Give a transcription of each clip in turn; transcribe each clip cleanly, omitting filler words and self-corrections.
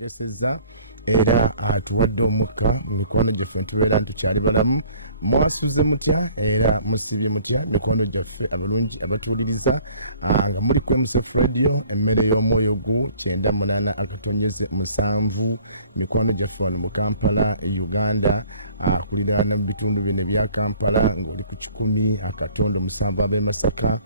tukeseza era tuwadde omukka mu mikono gyaffe ntubeera tukyali balamu. Mwasuze mutya era musibye mutya mikono gyaffe abalungi abatuwuliriza nga muli Kwemusa Radio emmere y'omwoyo gu 98.7 mikono gyaffe wano mu Kampala Uganda kuliraana mu bitundu bino ebya Kampala ng'oli ku 10.7 ab'e Masaka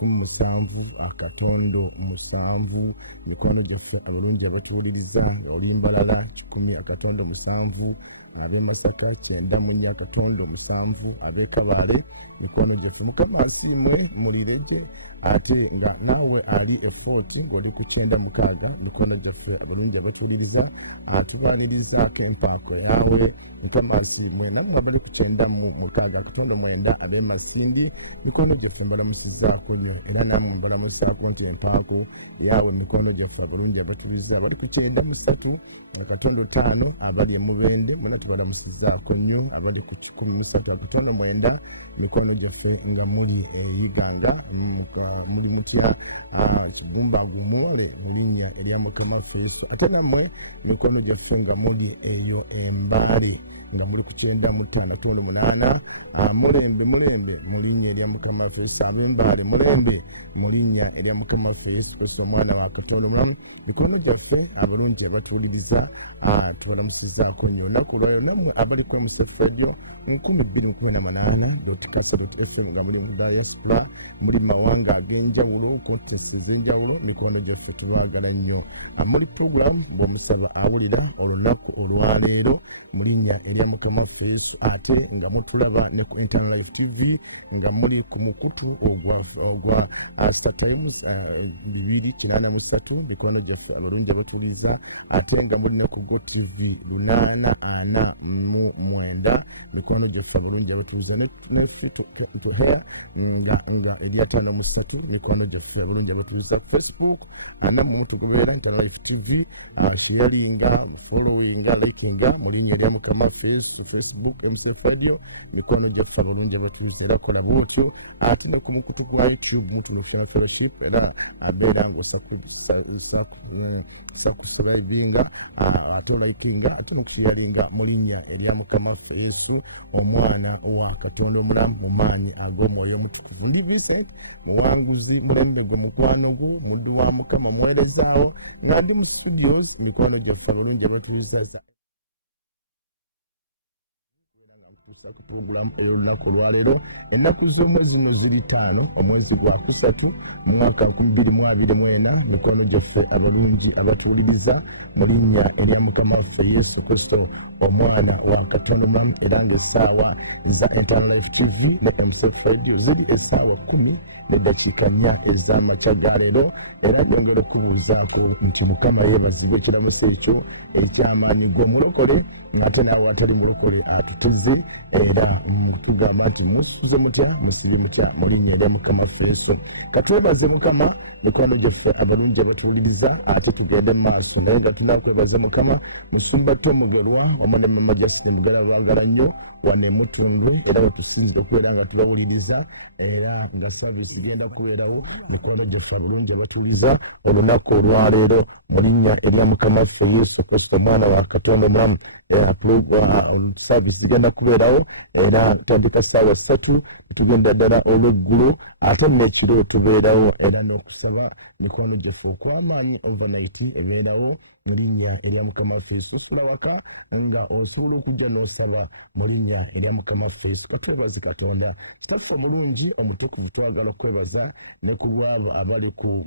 17.7 mikono gyaffe abalungi abatuwuliriza oli Mbalala 10.7 ab'e Masaka 9.7 ab'e Kabale mikono gyaffe Mukama asiimwe mulirejo ate nga naawe ali effort ng'oli ku 9.6 mikono gyaffe abalungi abatuwuliriza atubalirizaako empaako yawe Mukama asiimwe nammwe abali ku 9.6 ab'e Masindi mikono gyaffe mbalamusizaako nnyo era nammwe mbalamusizaako nti empaako yawe mikono gyaffe abalungi abatuwuliriza abali ku 9.5 abali e Mubende muna tubalamusizaako nnyo abali ku 13.9 mikono gyaffe nga muli Uganda muli mutya Gumba Gumole mu linnya erya Mukama Yesu ate nammwe mikono gyaffe nga muli eyo Embale nga muli ku 9.8 Mulembe mu linnya erya Mukama Yesu ab'Embale Mulembe mu linnya erya Mukama Yesu omwana wa Katonda omulamu mikono gyaffe abalungi abatuwuliriza tubalamusizaako nnyo olunaku olwayo nammwe abali Kwemusa Radio 2028.com nga muli mu diaspora muli mawanga ag'enjawulo kontinensi ez'enjawulo mikono gyaffe tubaagala nnyo muli puroguramu bwemusaba awulira olunaku olwaleero mu linnya erya Mukama Yesu ate nga mutulaba ne ku Internet TV nga muli ku mukutu ogwa Startimes 283 mikono gyaffe abalungi abatuwuliriza ate nga muli ne ku GoTV 849 mikono gyaffe abalungi abatuwuliriza next nga ebyataano mu 3 mikono gyaffe abalungi abatuwuliriza Facebook nammwe mutugoberera Internet TV sharinga followinga likinga mu linnya erya Mukama Yesu Facebook Kwemusa Radio mikono gyaffe abalungi abatuwuliriza era kola bwotyo ate ne ku mukutu gwa YouTube mutunosana fellowship era abeera ng'osubscribinga ate likinga ate nokusharinga mu linnya erya Mukama Yesu omwana wa Katonda omulamu mu maanyi ag'omwoyo omutukuvu ndi Vincent muwanguzi mulondogo mukwano gwe muddu wa Mukama muweerezaawo ng'ali mu studios mikono gyaffe abalungi abatuwuliriza ku puroguramu ey'olunaku olwaleero ennaku z'omwezi zino ziri 5 omwezi gwa 3 mu mwaka 2024 mikono gyaffe abalungi abatuwuliriza mu linnya erya Mukama Yesu Kristo omwana wa Katonda omulamu era ng'essaawa za Internet TV ne Kwemusa Radio ziri essaawa 10:04 ez'amakya ga leero era gyongera okubuuzaako nti Mukama yeebazibwe ekiramuso ekyo ekyamaanyi g'omulokole ng'ate naawe atali mulokole atutuze era tugamba nti musize mutya mu linnya erya Mukama Yesu katwebaze Mukama mikono gyaffe abalungi abatuwuliriza ate tugende mu maaso naye nga tunakwebaza Mukama musimbatte mugerwa omwana Mama Justin Mugera lwagala nnyo wano emutundu era wetusinza okubeera nga tubawuliriza era nga service igenda kubeerawo mikono gyaffe abalungi abatuwuliriza olunaku olwaleero mu linnya erya Mukama Yesu Kristo omwana wa Katonda omulamu service igenda kubeerawo era tandika ssaawa 3 tugenda ddala olw'eggulu ate n'ekiro tubeerawo era n'okusaba mikono gyaffe okw'amaanyi overnight ebeerawo mu linnya erya Mukama Yesu kulawaka nga osobola okujja n'osaba mu linnya erya Mukama Yesu katwebaze Katonda kitaffe omulungi omutukuvu twagala okwebaza ne ku lwabo abali ku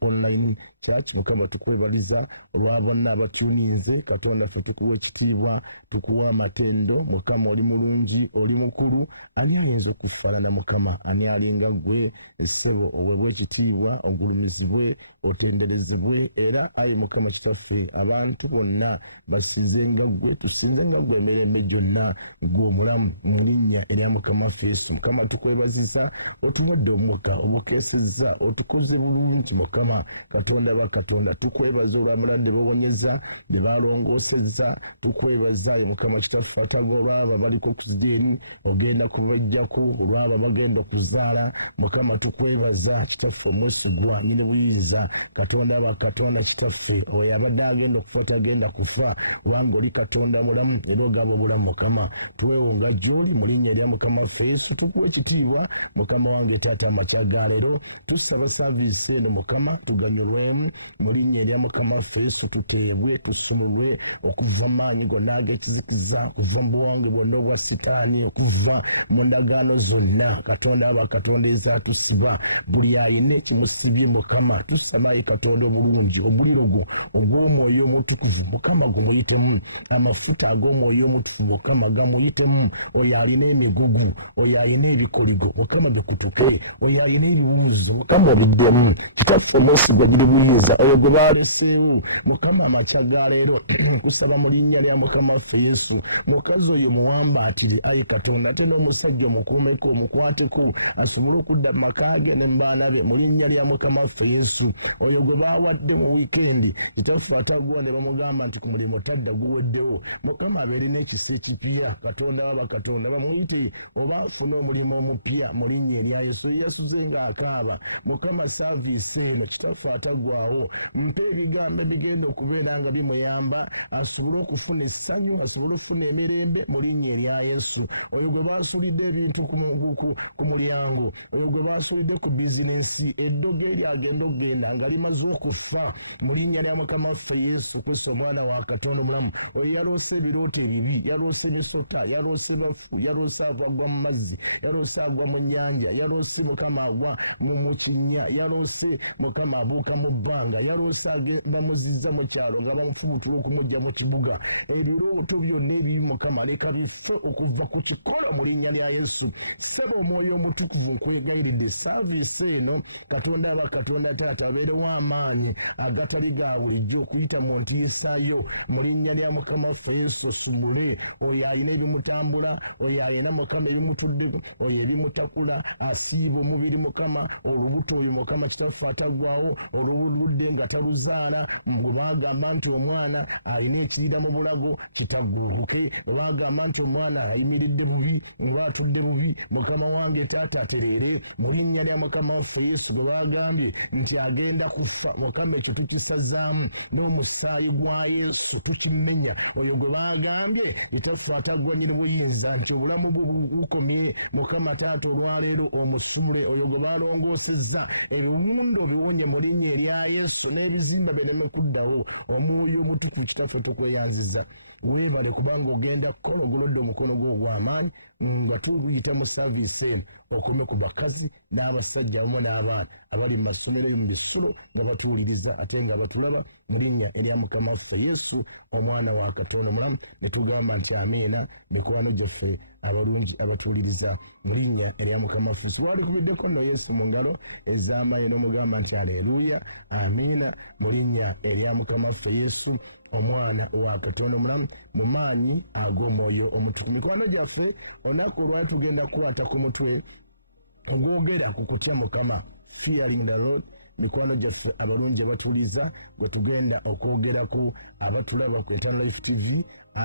online church Mukama tukwebaliza olwa bonna abatuunize Katonda ffe tukuwa ekitiibwa tukuwa amatendo Mukama oli mulungi oli mukulu ani ayinza okukufaanana Mukama ani alinga ggwe ekisebo oweebwa ekitiibwa ogulumizibwe otenderezebwe era ayi Mukama kitaffe abantu bonna basinzenga ggwe tusinzenga ggwe emirembe gyonna gw'omulamu mu linnya erya Mukama Yesu Mukama tukwebazisa otuwadde omukka omutwesezza otukoze bulungi Mukama Katonda wakatonda tukwebaza olw'abalwadde b'owonyeza gye balongoosezza tukwebaza mukama kitaffe atagoba abo baliko kuzeeri ogenda kubajjako olw'abo bagenda okuzaala mukama tukwebaza kitaffe omwesigwa nyine buyinza katonda bakatonda kitaffe oyo abadde agenda okufa tagenda kufa wanga oli katonda mulamu era ogaba obulamu mukama twewunga gy'oli mu linnya erya mukama waffe yesu tukuwa ekitiibwa mukama wange taata amakya ga leero tusaba saaviisi eno mukama tuganyulwemu mu linnya erya mukama waffe yesu tuteebwe tusumibwe okuva maanyi gonna ag'ekizikiza okuva mu buwange bwonna obwa sitaani okuva mu ndagaano zonna katonda abakatonda ezatusiba buli ayina ekimusibye mukama tusaba katonda obulungi obulirogo ogw'omwoyo omutukuvu mukama gumuyitemu amafuta ag'omwoyo omutukuvu mukama gamuyitemu oyo alina emigugu oyo alina ebikoligo mukama gikutuke oyo alina ebiwuzi mukama obuddemu kitaffe mwesiga biri buyinza oyo gwe baleseewo mukama amasa ga leero tusaba mu linnya lya mukama waffe yesu mukazi oyo muwambaatire ayi katonda ate n'omusajja omukuumeko omukwateko asobole okudda mu maka ge ne mu baana be mu linnya lya mukama waffe yesu oyo gwe baawadde mu wiikendi kitaffe atagwa ne bamugamba nti ku mulimu tadda guweddewo mukama abeere n'ekisa ekipya katonda wabakatonda bamuyite oba afuna omulimu omupya mu linnya erya yesu yasize ng'akaaba mukama saaviisi eno kitaffe atagwawo mpe ebigambo ebigenda okubeera nga bimuyamba asobole okufuna essanyu asobole okufuna emirembe mu linnya erya yesu oyo gwe baasulidde ebintu ku mulyango oyo gwe baasulidde ku bizinensi eddogo eri agenda okugenda nga limaze okufa mu linnya lya mukama waffe yesu kristo omwana wa katonda omulamu oyo yaloose ebirooto ebibi yaloose emisota yaloose bafu yaloose avagwa mu mazzi yaloose agwa mu nnyanja yaloose mukama agwa mu kinnya yaloose mukama abuuka mu bbanga yaloose bamuzizza mu kyalo nga bamufumutula okumujja mu kibuga ebirooto byonna ebibi mukama leka bife okuva ku kikola mu linnya lya yesu saba omwoyo omutukuvu okwegayiridde saaviisi eno katonda abakatonda taata abeerewo amaanyi agatali ga bulijjo okuyita mu ntiisaayo mu linnya lya mukama waffe yesu osumule oyo alina ebimutambula oyo alina mukama ebimutuddeko oyo ebimutakula asiiba omubiri mukama olubuto oyo mukama kitaffe atagwawo olubuludde nga taluzaala bwe bagamba nti omwana alina ekiyira mu bulago kitaggubuke bwe bagamba nti omwana ayimiridde bubi nga atudde bubi mukama wange taata atuleere mu linnya lya mukama waffe yesu gwe bagambye nti agenda kufa mukama ekyo tukisazaamu n'omusaayi gwa yesu tukimenya oyo gwe bagambye kitaffe atagwanira buyinza nti obulamu bwe bukomye mukama taata olwaleero omusuule oyo gwe balongoosezza ebiwundo biwonye mu linnya erya yesu n'ebizimba bireme kuddawo omwoyo omutukuvu kitaffe tukweyanziza weebale kubanga ogenda kukola ogolodde omukono gwo ogw'amaanyi nga tuyita mu saaviisi eno okome ku bakazi n'abasajja awamu n'abaana abali mu masomero mu bisulo nga batuwuliriza ate nga batulaba mu linnya erya mukama waffe yesu omwana wa katonda omulamu ne tugamba nti amiina mikwano gyaffe abalungi abatuwuliriza mu linnya erya mukama waffe twalikubiddeko mu yesu mu ngalo ez'amaanyi n'omugamba nti aleluuya amiina mu linnya erya mukama waffe yesu omwana wa katonda omulamu mu maanyi ag'omwoyo omutukuvu mikwano gyaffe olunaku olwali tugenda kukwata ku mutwe ogwogera ku kutya mukama fearing the Lord mikwano gyaffe abalungi abatuuliza bwe tugenda okwogerako abatulaba ku Eternal TV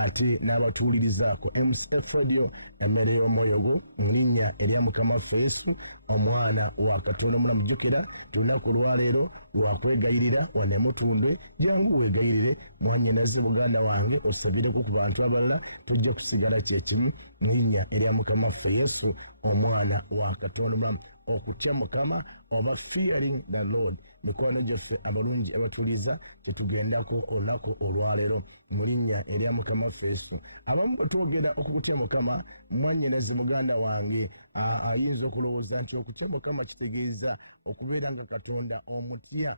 ate n'abatuuliriza ku MCS Radio emmere y'omwoyo gwo mu linnya erya mukama waffe yesu omwana wa katonda omulamu jjukira olunaku olwaleero lwakwegayirira wanemutunde jangu weegayirire mwanyonaze muganda wange osabireko ku bantu abalala tujja kusigala kyekimu mu linnya erya mukama waffe yesu omwana wa katonda omulamu okutya mukama oba fearing the Lord mikwano gyaffe abalungi abatuuliza tetugendako olunaku olwaleero mu linnya erya mukama waffe yesu abamu bwetwogera okutya mukama mwanyonaze muganda wange ayinza okulowooza nti okutya mukama kitegeeza okubeera nga katonda omutya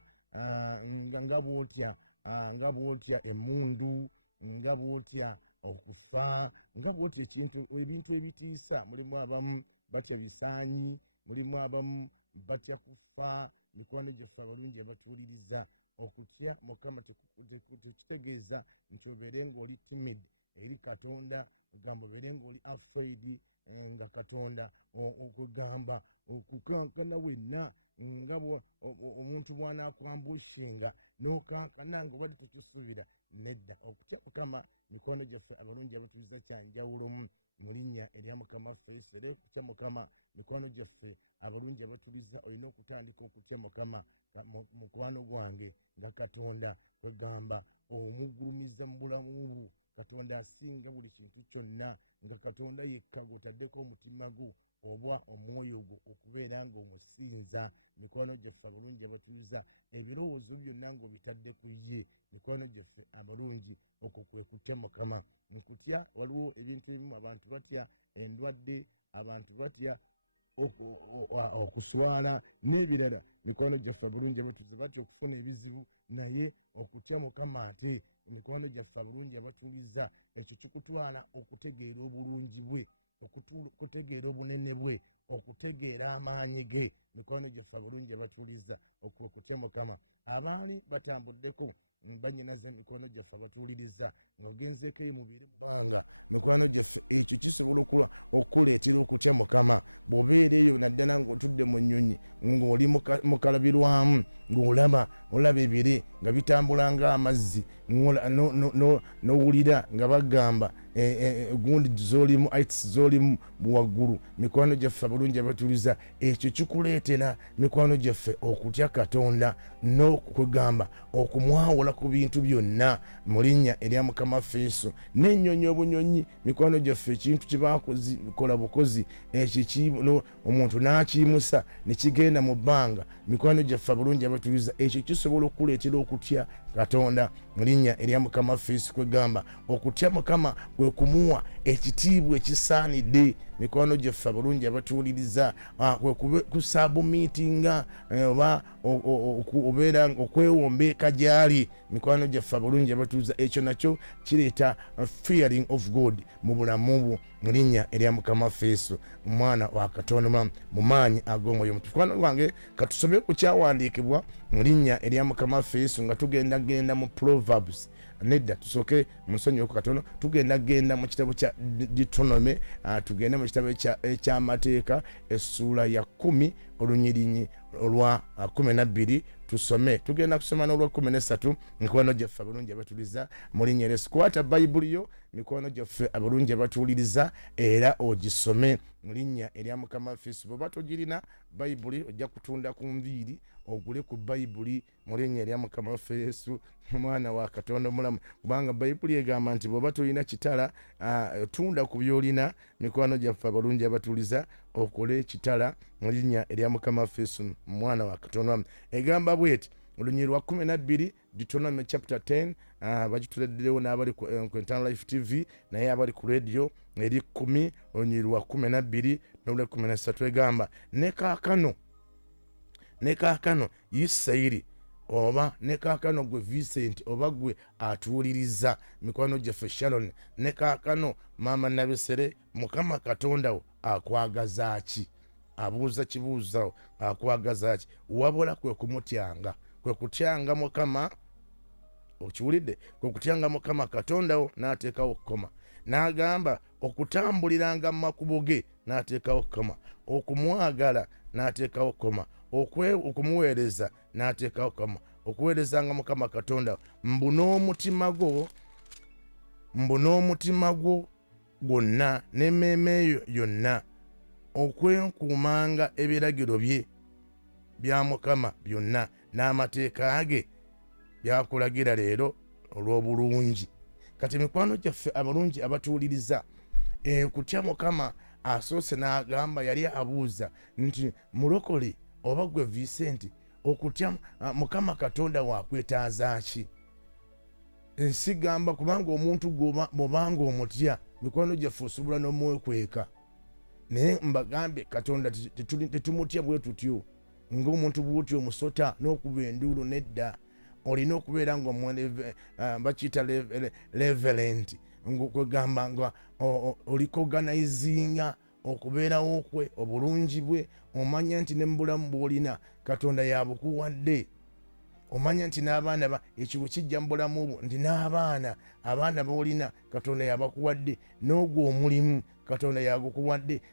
nga bwotya emmundu nga bwotya okufa nga bwotya ebintu ebitiisa mulimu abamu batya bisaanyi mulimu abamu batya kufa mikwano gyaffe abalungi abatuuliriza okutya mukama tekitegeeza nti obeere ng'oli timid eri katonda egamba obeere ng'oli afraid nga katonda okugamba okukankana wenna nga omuntu bw'anaakwambusinga n'okankana nga obadde tekisuubira nedda okutya mukama mikono gyaffe abalungi abatuliza kyanjawulomu mu linnya erya mukama waffe yesu era okutya mukama mikono gyaffe abalungi abatuliza olina okutandika okutya mukama mukwano gwange nga katonda kwegamba omugulumiza mu bulamu bwo katonda asinga buli kintu kyonna nga katonda yekka gwotaddeko omutima gwo oba omwoyo gwo okubeera ng'omusinza mikono gyaffe abalungi abatuliza ebirowoozo byonna ng'obitadde ku ye mikono gyaffe abalungi okwo kwe kutya mukama nekutya waliwo ebintu ebimu abantu batya endwadde abantu batya okuswala n'ebirala mikono gyaffe abalungi abatuliza batya okufuna ebizibu naye okutya mukama ate emikono gyaffe abalungi abatuliza ekyo kikutwala okutegeera obulungi bwe okutegeera obunene bwe okutegeera amaanyi ge mikono gyaffe abalungi abatuliza okutya mukama abaali batambuddeko banyinaza emikono gyaffe abatuuliriza ng'ogenzeeko eyo mubiire mukanda mikono gyaffe ekikitukuwa okuleetera okutya mukama obeereera okututte mu mubiri ng'oli mukubagiro omuli ng'olali nabigere nga bitambulanga ebirira nga bagamba erimu ekisitolimu waggulu mikono gyaffe abatuliza ekikuleetera mikono gyaffe ya katonda n'okugamba okumwanya ebintu byonna ng'oyinza mukama waffe n'ennyonyi obunene mikono gyaffe kibakola bukozi ekikiriyo nakiresa ekigenda mu banki mikono gyaffe abalungi abatuliza ekyo kisobola okuleetera okutya katonda kubanga era mukama kugamba okutya mukama kwe kumira ekitundu ekisangire mikono gyaffe abalungi abatuliza okusaagirensonga okubeera okwewombeeka gyawe mikono gyaffe abalungi abatuliza ekomeka tweta ekira okugodi mu mulumoyo era yakira mukama kweffe omwana gwa katonda mumaanyi eddoboozi nakiwabe katutebe kukyawandiikibwa era maaso nga tugenda genda lova nebatusooke nasandukwatena tugenda genda mu kiro kya ene tugenda ekyamateeka essimba lya 10 oluyirimu erya 12 tugenda kufunamo n'ekigero 3 egenda gyekuleeza kwata bayibuli ekola bulungi batandika era ozisome obunaanyitiibwe bonna munenaye yonna okwera kulanda ebiragiro bya mukama yonna n'amateeka ge byakolagera leero ebyobulungi kati nekanje abalungi batuliza kutya mukama akuukira baganda bakukaliriza nti mulekeni olwagwe okutya mukama katika akeetagaaki ekigamba kubanga omuntu gwona mubaatondeka mikono gyaffe naye nga katonda ekibuto byokutyo ngono tubuto omusita n'okumusita era okugenda bakita neva ebikugamba ebizinga okubeera okunzwe omanya nti embulaga kulina katonda yakuwe omanya nti n'abaana ekijja kirambula abaana boolina katonda yakuwadde n'okuomulimu katonda yakuwadde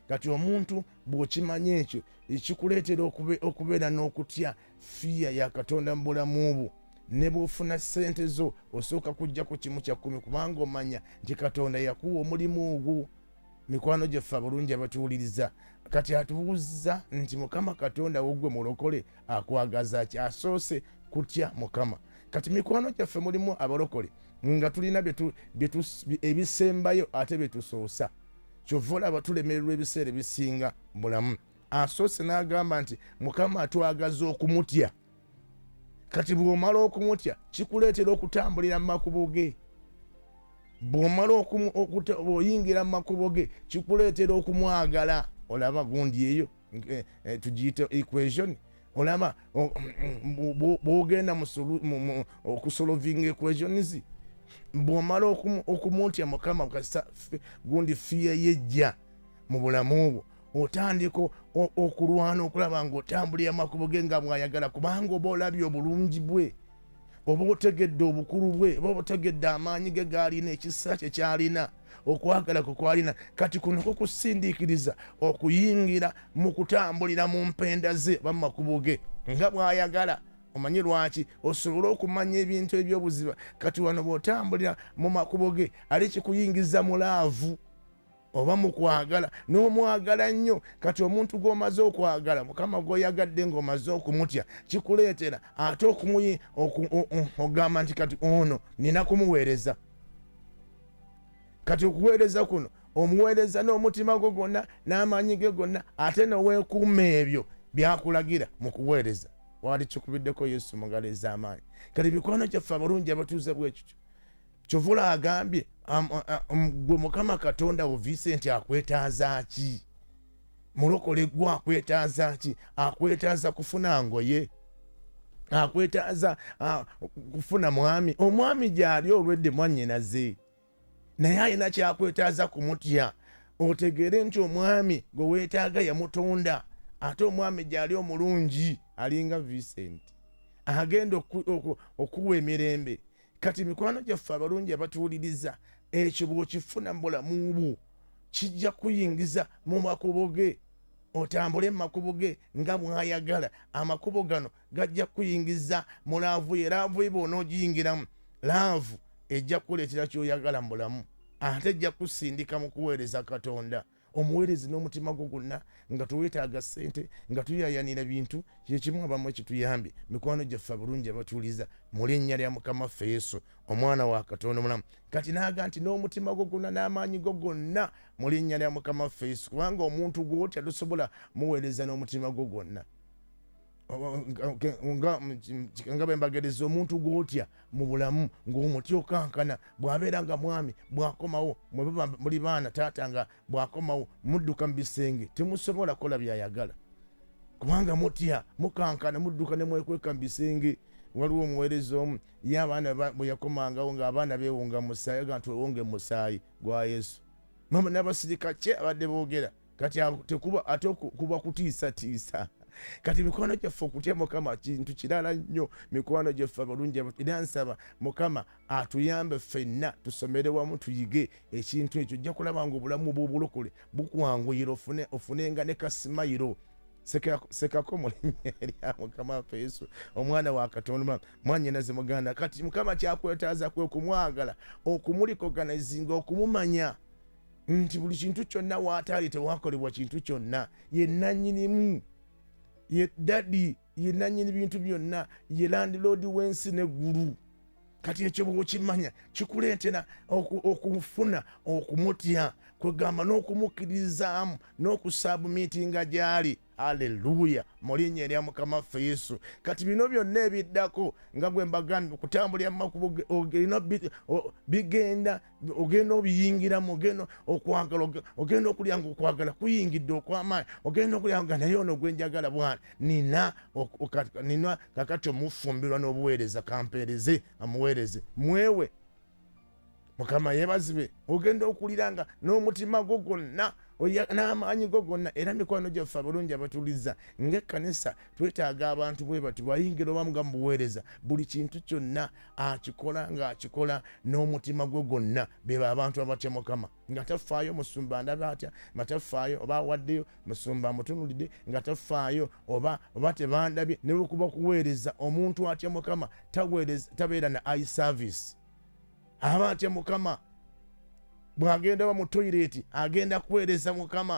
agenda obukungu agenda kwereka mukama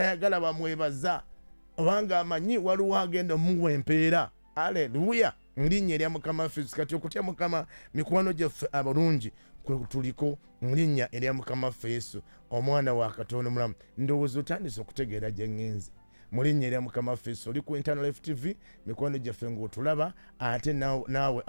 ayagala bamwagga abakati baliwo agenda muno okulula kuya erinnya lya mukama kyokata mukama ekwano gyaffe abulungi omwana wakatonda ndowooza mulimu mukama eriko ekikukiza ekwanokulaba agenda mukulaba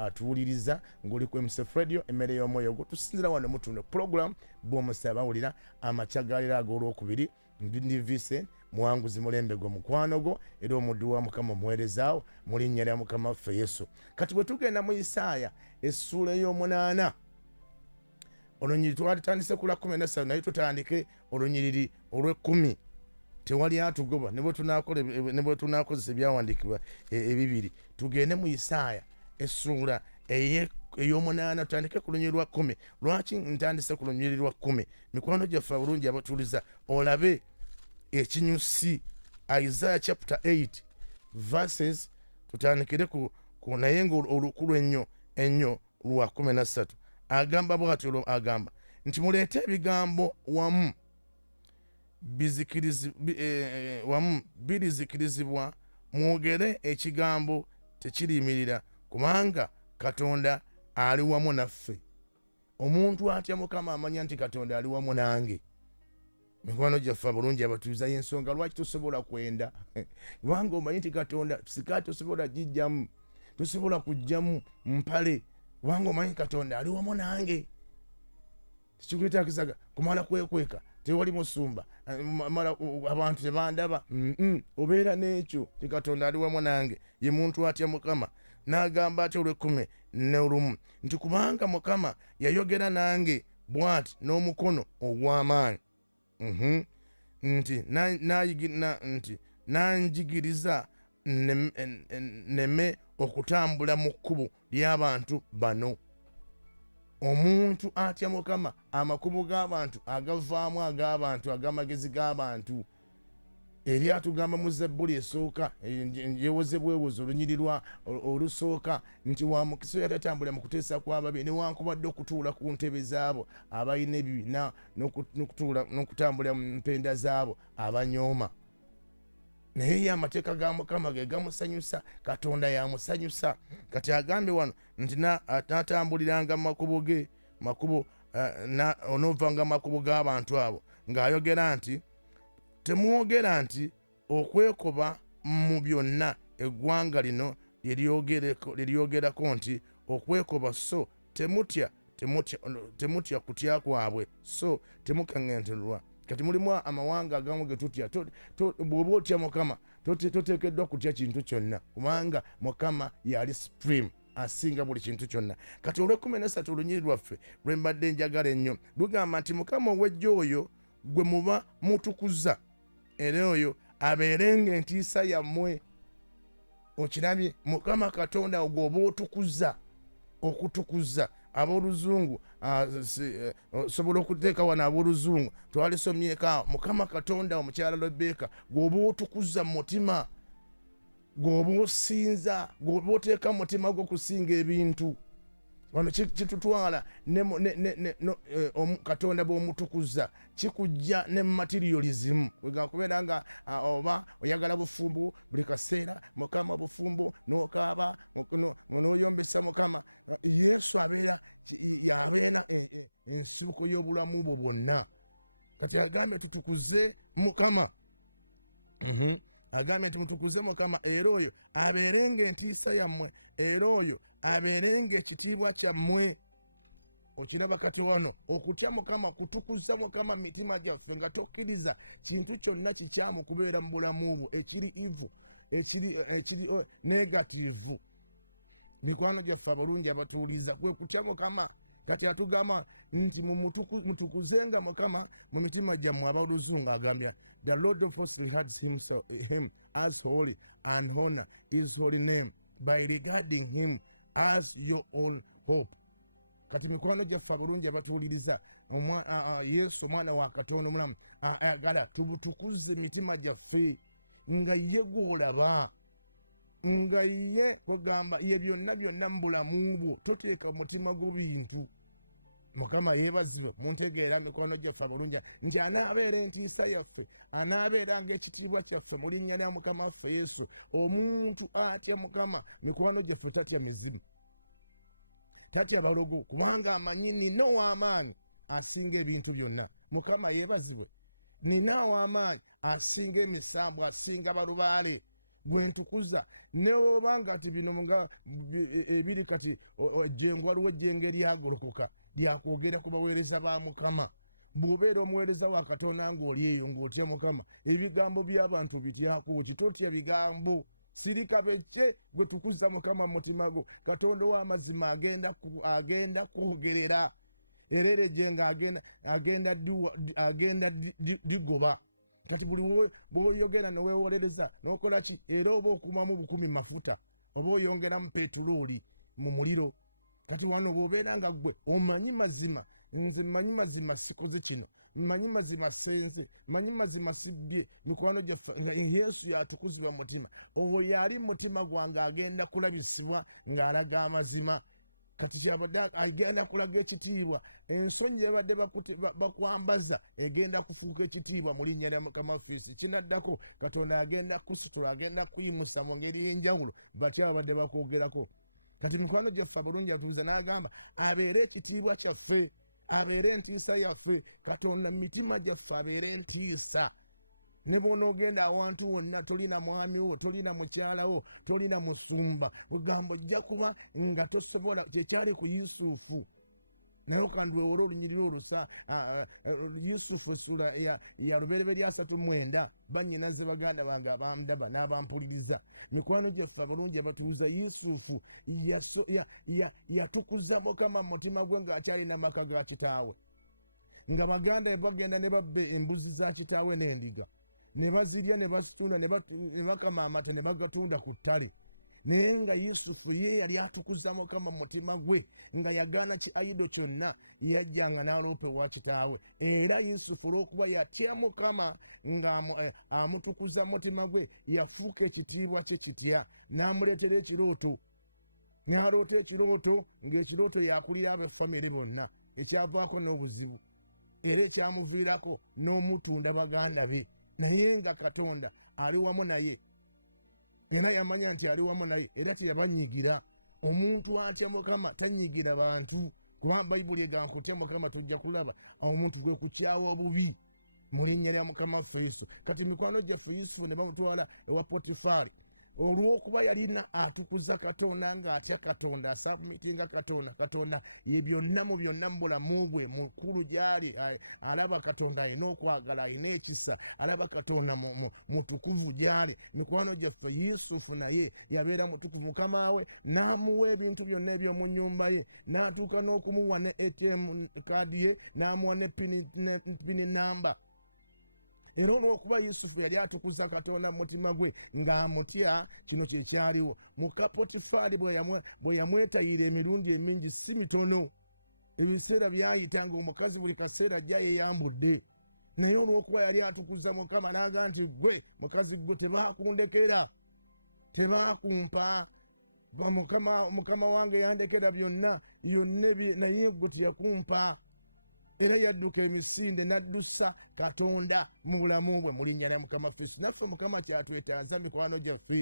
ensibuko y'obulamu bwo bwonna kati agamba tutukuze mukama agamba tutukuze mukama era oyo abeerenga entiisa yammwe era oyo abeerenga ekitiibwa kyammwe okiraba kati wano okutya mukama kutukuza mukama mu mitima gyaffe nga tokkiriza kintu kyonna kikyamu kubeera mu bulamu bwo ekiri ivu ekiri negativu mikwano gyaffe abalungi abatuuliza kwe kutya mukama kati atugamba nti mutukuzenga mukama mu mitima gyammwe abaluzungu agambya the Lord of hosts had him as holy and honor his holy name by regarding him as your own hope. Kati mikwano gyaffe abalungi abatuuliriza yesu omwana wa katonda omulamu ayagala tubutukuze emitima gyaffe nga ye gw'olaba nga ye ogamba ye byonna byonna mu bulamu bwo toteeka mutima gw'ebintu mukama yeebazibwe muntegeera mikono gyaffe bulungi nti anaabeera entiisa yaffe anaabeera ngaekitiibwa kyaffe mu linnya lya mukama waffe yesu omuntu atya mukama mikono gyaffe tatya mizibu tatya balogo kubanga amanyi nina ow'amaanyi asinga ebintu byonna mukama yeebazibwe nina ow'amaanyi asinga emisambu asinga balubaale gwe ntukuza neobanga ti bino nga ebiri kati waliwo ejjengo eryagolokoka lyakwogera ku baweereza ba mukama bw'obeera omuweereza wa katonda ng'oli eyo ng'otya mukama ebigambo by'abantu bityakuuti totya bigambo sirikabesse gwe tukuza mukama mu mutima gwo katonda ow'amazima agenda kwogerera era erejjenga agenda ligoba kati buli bw'oyogera neweewolereza n'okola ki era oba okumamu 10 mafuta oba oyongeramu petulooli mu muliro kati wano bw'obeera nga gwe omanyi mazima nze mmanyi mazima sikoze kino mmanyi mazima sense mmanyi mazima siddye mikwano gyaffe yesu yatukuzibwa mu mutima owo yali mu mutima gwange agenda kulabisibwa ng'alaga amazima kati kyabadde agenda kulaga ekitiibwa ensonyi yabadde bakwambaza egenda kufuuka ekitiibwa mu linnya lya mukama waffe yesu kinaddako katonda agenda kusitula agenda kuyimusa mu ngeri y'enjawulo batya babadde bakwogerako kati mikwano gyaffe bulungi atuliza n'agamba abeere ekitiibwa kyaffe abeere entiisa yaffe katonda mu mitima gyaffe abeere entiisa ne bw'onoogenda awantu wonna tolina mwami wo tolina mukyala wo tolina musumba ogamba ojja kuba nga tosobola kyekyali ku yusufu naye kandi wewola olunyiri olusa yusufu essula ya lubereberye 39 bannyinaze baganda bange abandaba n'abampuliriza mikwano gyaffe bulungi abatuuza yusufu yatukuza mukama mu mutima gwe ng'akyalina maka ga kitaawe nga baganda bagenda ne babba embuzi za kitaawe n'endiga ne bazirya ne bazitunda ne bakama amata ne bagatunda ku ttale naye nga yusufu ye yali atukuza mukama mu mutima gwe nga yagaana ki ayido kyonna yajjanga n'aloopa ewa kitaawe era yusufu olw'okuba yatya mukama ng'amutukuza mu mutima gwe yafuuka ekitiibwa kye kitya n'amuleetera ekirooto n'aloota ekirooto ng'ekirooto yakulira ab'effamire bonna ekyavaako n'obuzibu era ekyamuviirako n'omutunda baganda be naye nga katonda ali wamu naye era yamanya nti ali wamu naye era teyabanyigira omuntu atya mukama tanyigira bantu kuba bayibuli egamba kutya mukama tojja kulaba omuntu gwe kukyawa obubi mu linnya lya mukama waffe yesu kati mikwano gyaffe yusufu ne bamutwala ewa potifaali olw'okuba yalina atukuza katonda ng'atya katonda asabumitinga katonda ye byonna mu byonna mu bulamu bwe mukulu gy'ali alaba katonda alina okwagala alina ekisa alaba katonda mutukuvu gy'ali mikwano gyaffe yusufu naye yabeera mutukuvu mukama we n'amuwa ebintu byonna eby'omu nnyumba ye n'atuuka n'okumuwa ne ATM kaadi ye n'amuwa ne pini namba era olw'okuba yusufu yali atukuza katonda mu mutima gwe ng'amutya kino kyekyaliwo muka potifaali bwe yamwetayira emirundi emingi si mitono ebiseera byayita ng'omukazi buli kaseera ajja yeyambudde naye olw'okuba yali atukuza mukama n'aga nti gwe mukazi gwe tebaakundekera tebaakumpa mukama wange yandekera byonna naye gwe teyakumpa era yadduka emisinde n'addusa katonda mu bulamu bwe mu linnya lya mukama kristo naffe mukama kyatwetaaza mikwano gyaffe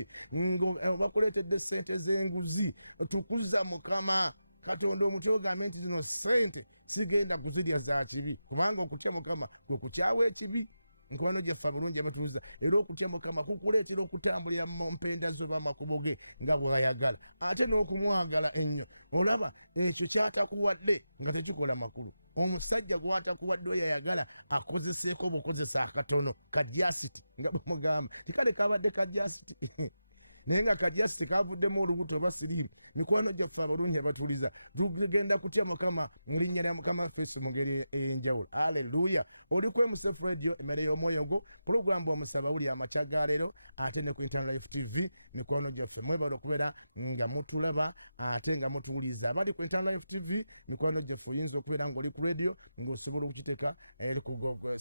bakuleetedde ssente z'enguzi tukuza mukama katonda omutwe ogambe nti zino ssente sigenda kuzirya za kibi kubanga okutya mukama kwekukyawa ekibi mikwano gyaffe bulungi amutuuza era okutya mukama kukuleetera okutambulira mu mpenda ze bamakubo ge nga bw'ayagala ate n'okumwagala ennyo olaba ekyo kyatakuwadde nga tekikola makulu omusajja gwatakuwadde oyayagala akozeseeko obukozesa akatono kajasiti nga bwemugamba kikale kabadde kajasiti naye nga kajasiti kavuddemu olubuto oba siriimu mikwano gyaffe abalungi abatuliza tugenda kutya mukama mu linnya lya mukama kristo mu ngeri ey'enjawulo aleluya oli kwemusefu radio emmere y'omwoyo gwo pulogulamu bw'omusaba buli amakya ga leero ate ne ku Life TV mikwano gyaffe mwebala okubeera nga mutulaba ate nga mutuwuliza abali ku Life TV mikwano gyaffe oyinza okubeera ng'oli ku radio ng'osobola okukiteeka eri ku Google.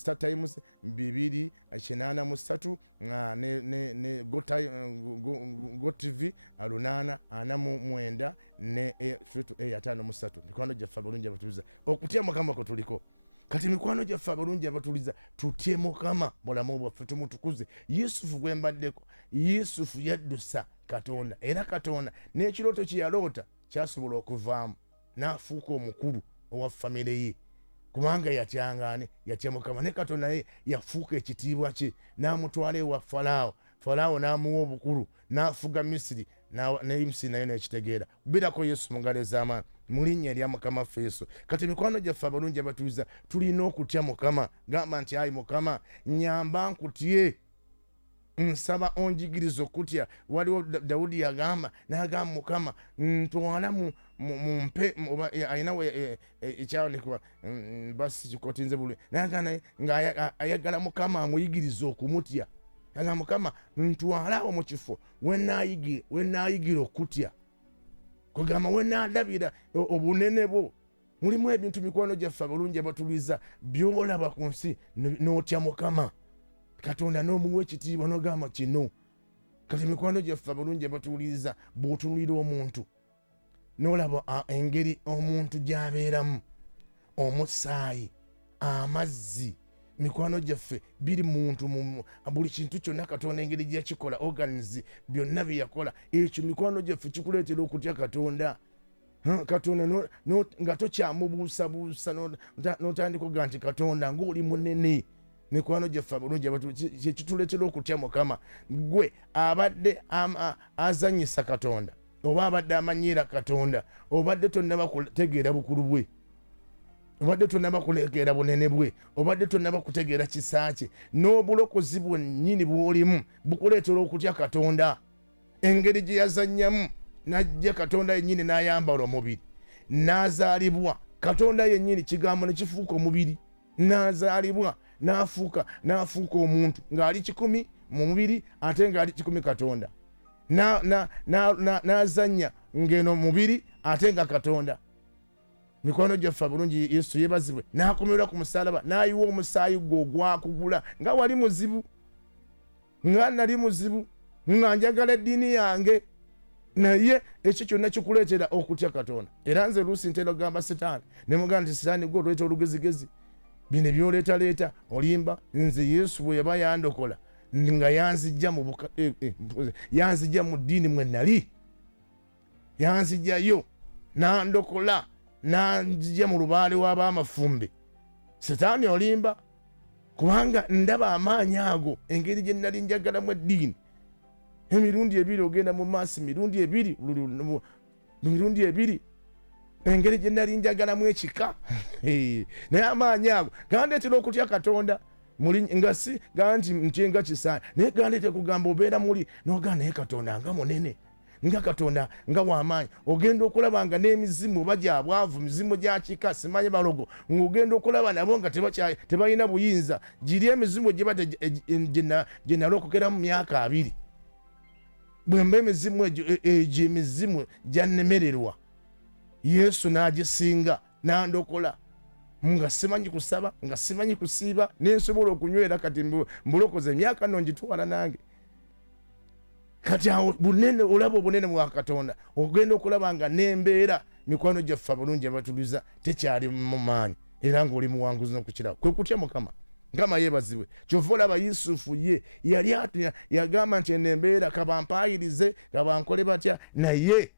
naye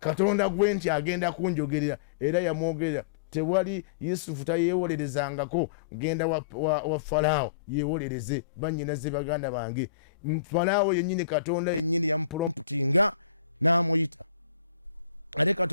Katonda gwe nti agenda kunjogerera era yamwogerera. Tewali Yusufu tayeewolerezangako, genda wa Falaawo yeewolereze bannyinaze baganda bange. Falaawo yennyini Katonda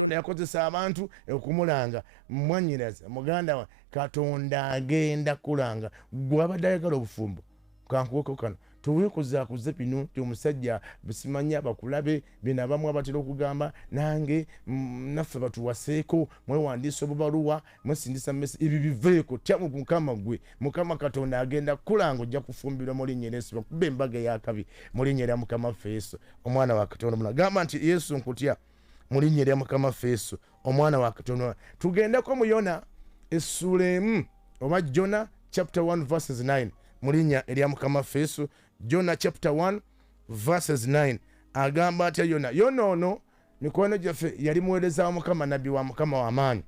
yakozesa abantu okumulanga. Mwannyinaze muganda wa Katonda agenda kulanga. Gwe abadde ayagala obufumbo kankuweko kano tuweekuzaakuze bino ti omusajja bisimanya bakulabe bino abamu abatera okugamba nange naffe batuwaseeko mwewandiisa obubaluwa mwesindisa mmesi ebyo biveeko tya mu Mukama gwe. Mukama Katonda agenda kulanga ojja kufumbirwa mu linnya Yesu bakuba embaga ey'akabi mu linnya lya Mukama waffe Yesu omwana wa Katonda omulala. Gamba nti Yesu nkutya mu linnya lya Mukama waffe Yesu omwana wa Katonda. Tugendeko mu Yona essula emu oba Jona chapter 1 verses 9 mu linnya erya Mukama waffe Yesu. Jona chapter 1 verses 9 agamba atya Yona ono mikono gyaffe yali muweereza wa Mukama, nabbi wa Mukama w'amaanyi.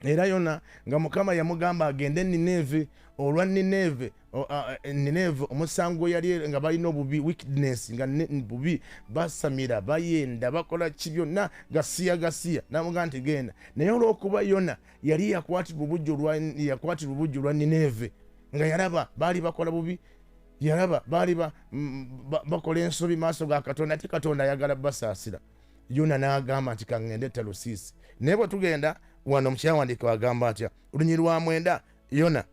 Era Yona nga Mukama yamugamba agende Nineve. Olwa Nineve omusango yali nga balina obubi wickedness nga bubi basamira bayenda bakola ki byonna gasiya namugamba nti genda. Naye olw'okuba Yona yali yakwatirwa obujjo lwa Nineve nga yalaba baali bakola bubi, yalaba baali bakola ensobi maaso ga Katonda ate Katonda ayagala basaasira. Yona n'agamba nti kaŋŋende Talusiisi. Naye bwe tugenda wano mu kyawandiikibwa agamba atya? Olunyiri lwa 9 Yona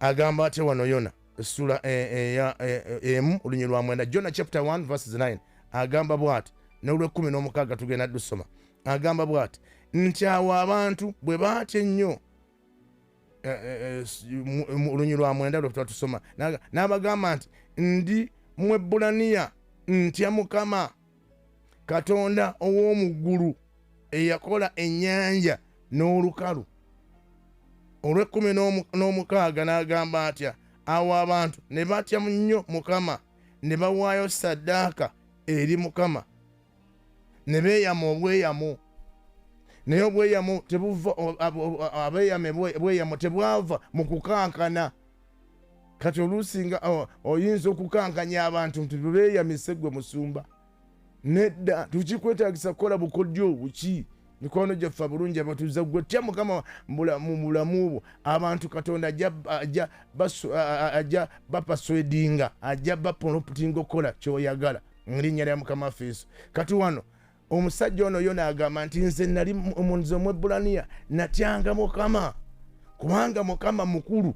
agamba atya wano? Yona essula emu olunyiri lwa 9 Jonah chapter 1 verses 9 agamba bw'ati, n'olw'16 tugenda dusoma. Agamba bw'ati nti awo abantu bwe baatya ennyo, olunyiri lwa 9 lwe tusoma, n'abagamba nti ndi Mwebbulaniya, ntya Mukama Katonda ow'omu ggulu eyakola ennyanja n'olukalu. Olw'16 n'agamba atya, awo abantu ne batya nnyo Mukama, ne bawaayo ssaddaaka eri Mukama, ne beeyama obweyamo. Naye obweyamo tebuva, abeeyame bweyamo tebwava mu kukankana. Kati oluusinga oyinza okukankanya abantu nti beeyamise gwe musumba. Nedda, tukikwetaagisa kukola bukodyo buki. Mikwano gyaffe abulungi abatuuza gwe tya Mukama mu bulamu bwo. Abantu Katonda ajja bapaswedinga, ajja bapromptinga okukola ky'oyagala mu linnya lya Mukama waffe Yesu. Kati wano omusajja ono Yona agamba nti nze nali omunzi Omwebbulaniya, natyanga Mukama kubanga Mukama mukulu,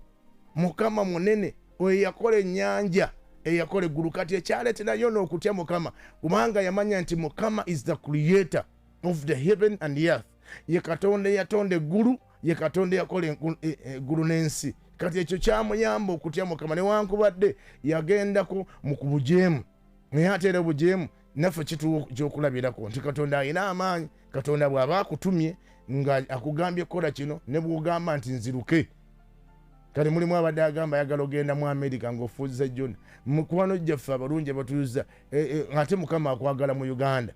Mukama munene, eyakola ennyanja, eyakola eggulu. Kati ekyaleetera Yona okutya Mukama kubanga yamanya nti Mukama is the creator of the heaven and the earth. Ye Katonda eyatonda eggulu, ye Katonda eyakola eggulu n'ensi. Kati ekyo kyamuyamba okutya Mukama newankubadde yagendako mu kubujeemu, naye ate era obujeemu naffe kitu ky'okulabirako nti Katonda alina amaanyi. Katonda bw'aba akutumye nga akugambye kukola kino ne bw'ogamba nti nziruke. Kale mulimu abadde agamba ayagala ogenda mu Amerika ng'ofuuza Jona. Mukwano gyaffe abalungi abatuuza ate Mukama akwagala mu Uganda.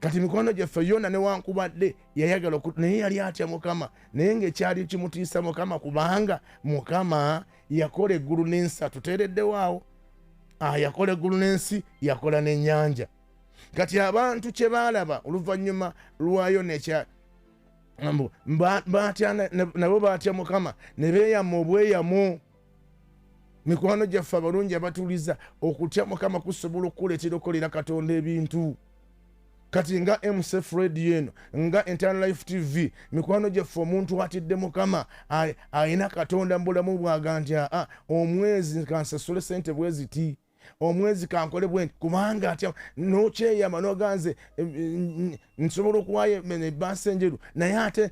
Kati mikwano gyaffe Yona newankubadde yayagala naye yali atya Mukama, naye ng'ekyali kimutiisa Mukama kubanga Mukama yakola eggulu n'ensi. Atuteereddewo awo, yakola eggulu n'ensi, yakola n'ennyanja. Kati abantu kye baalaba oluvannyuma lwa Yona nabo baatya Mukama ne beeyama obweyamo. Mikwano gyaffe abalungi abatuuliza, okutya Mukama kusobola okukuleetera okukolera Katonda ebintu. Kati nga MCF Radio eno, nga Internal Life TV, mikwano gyaffe omuntu atidde Mukama alina Katonda mu bulamu bwaga nti omwezi kansasule ssente bwe ziti, omwezi kankole bwe, kubanga atya n'okyeyama n'oganze nsobola okuwaayo ebbaasa enjeru, naye ate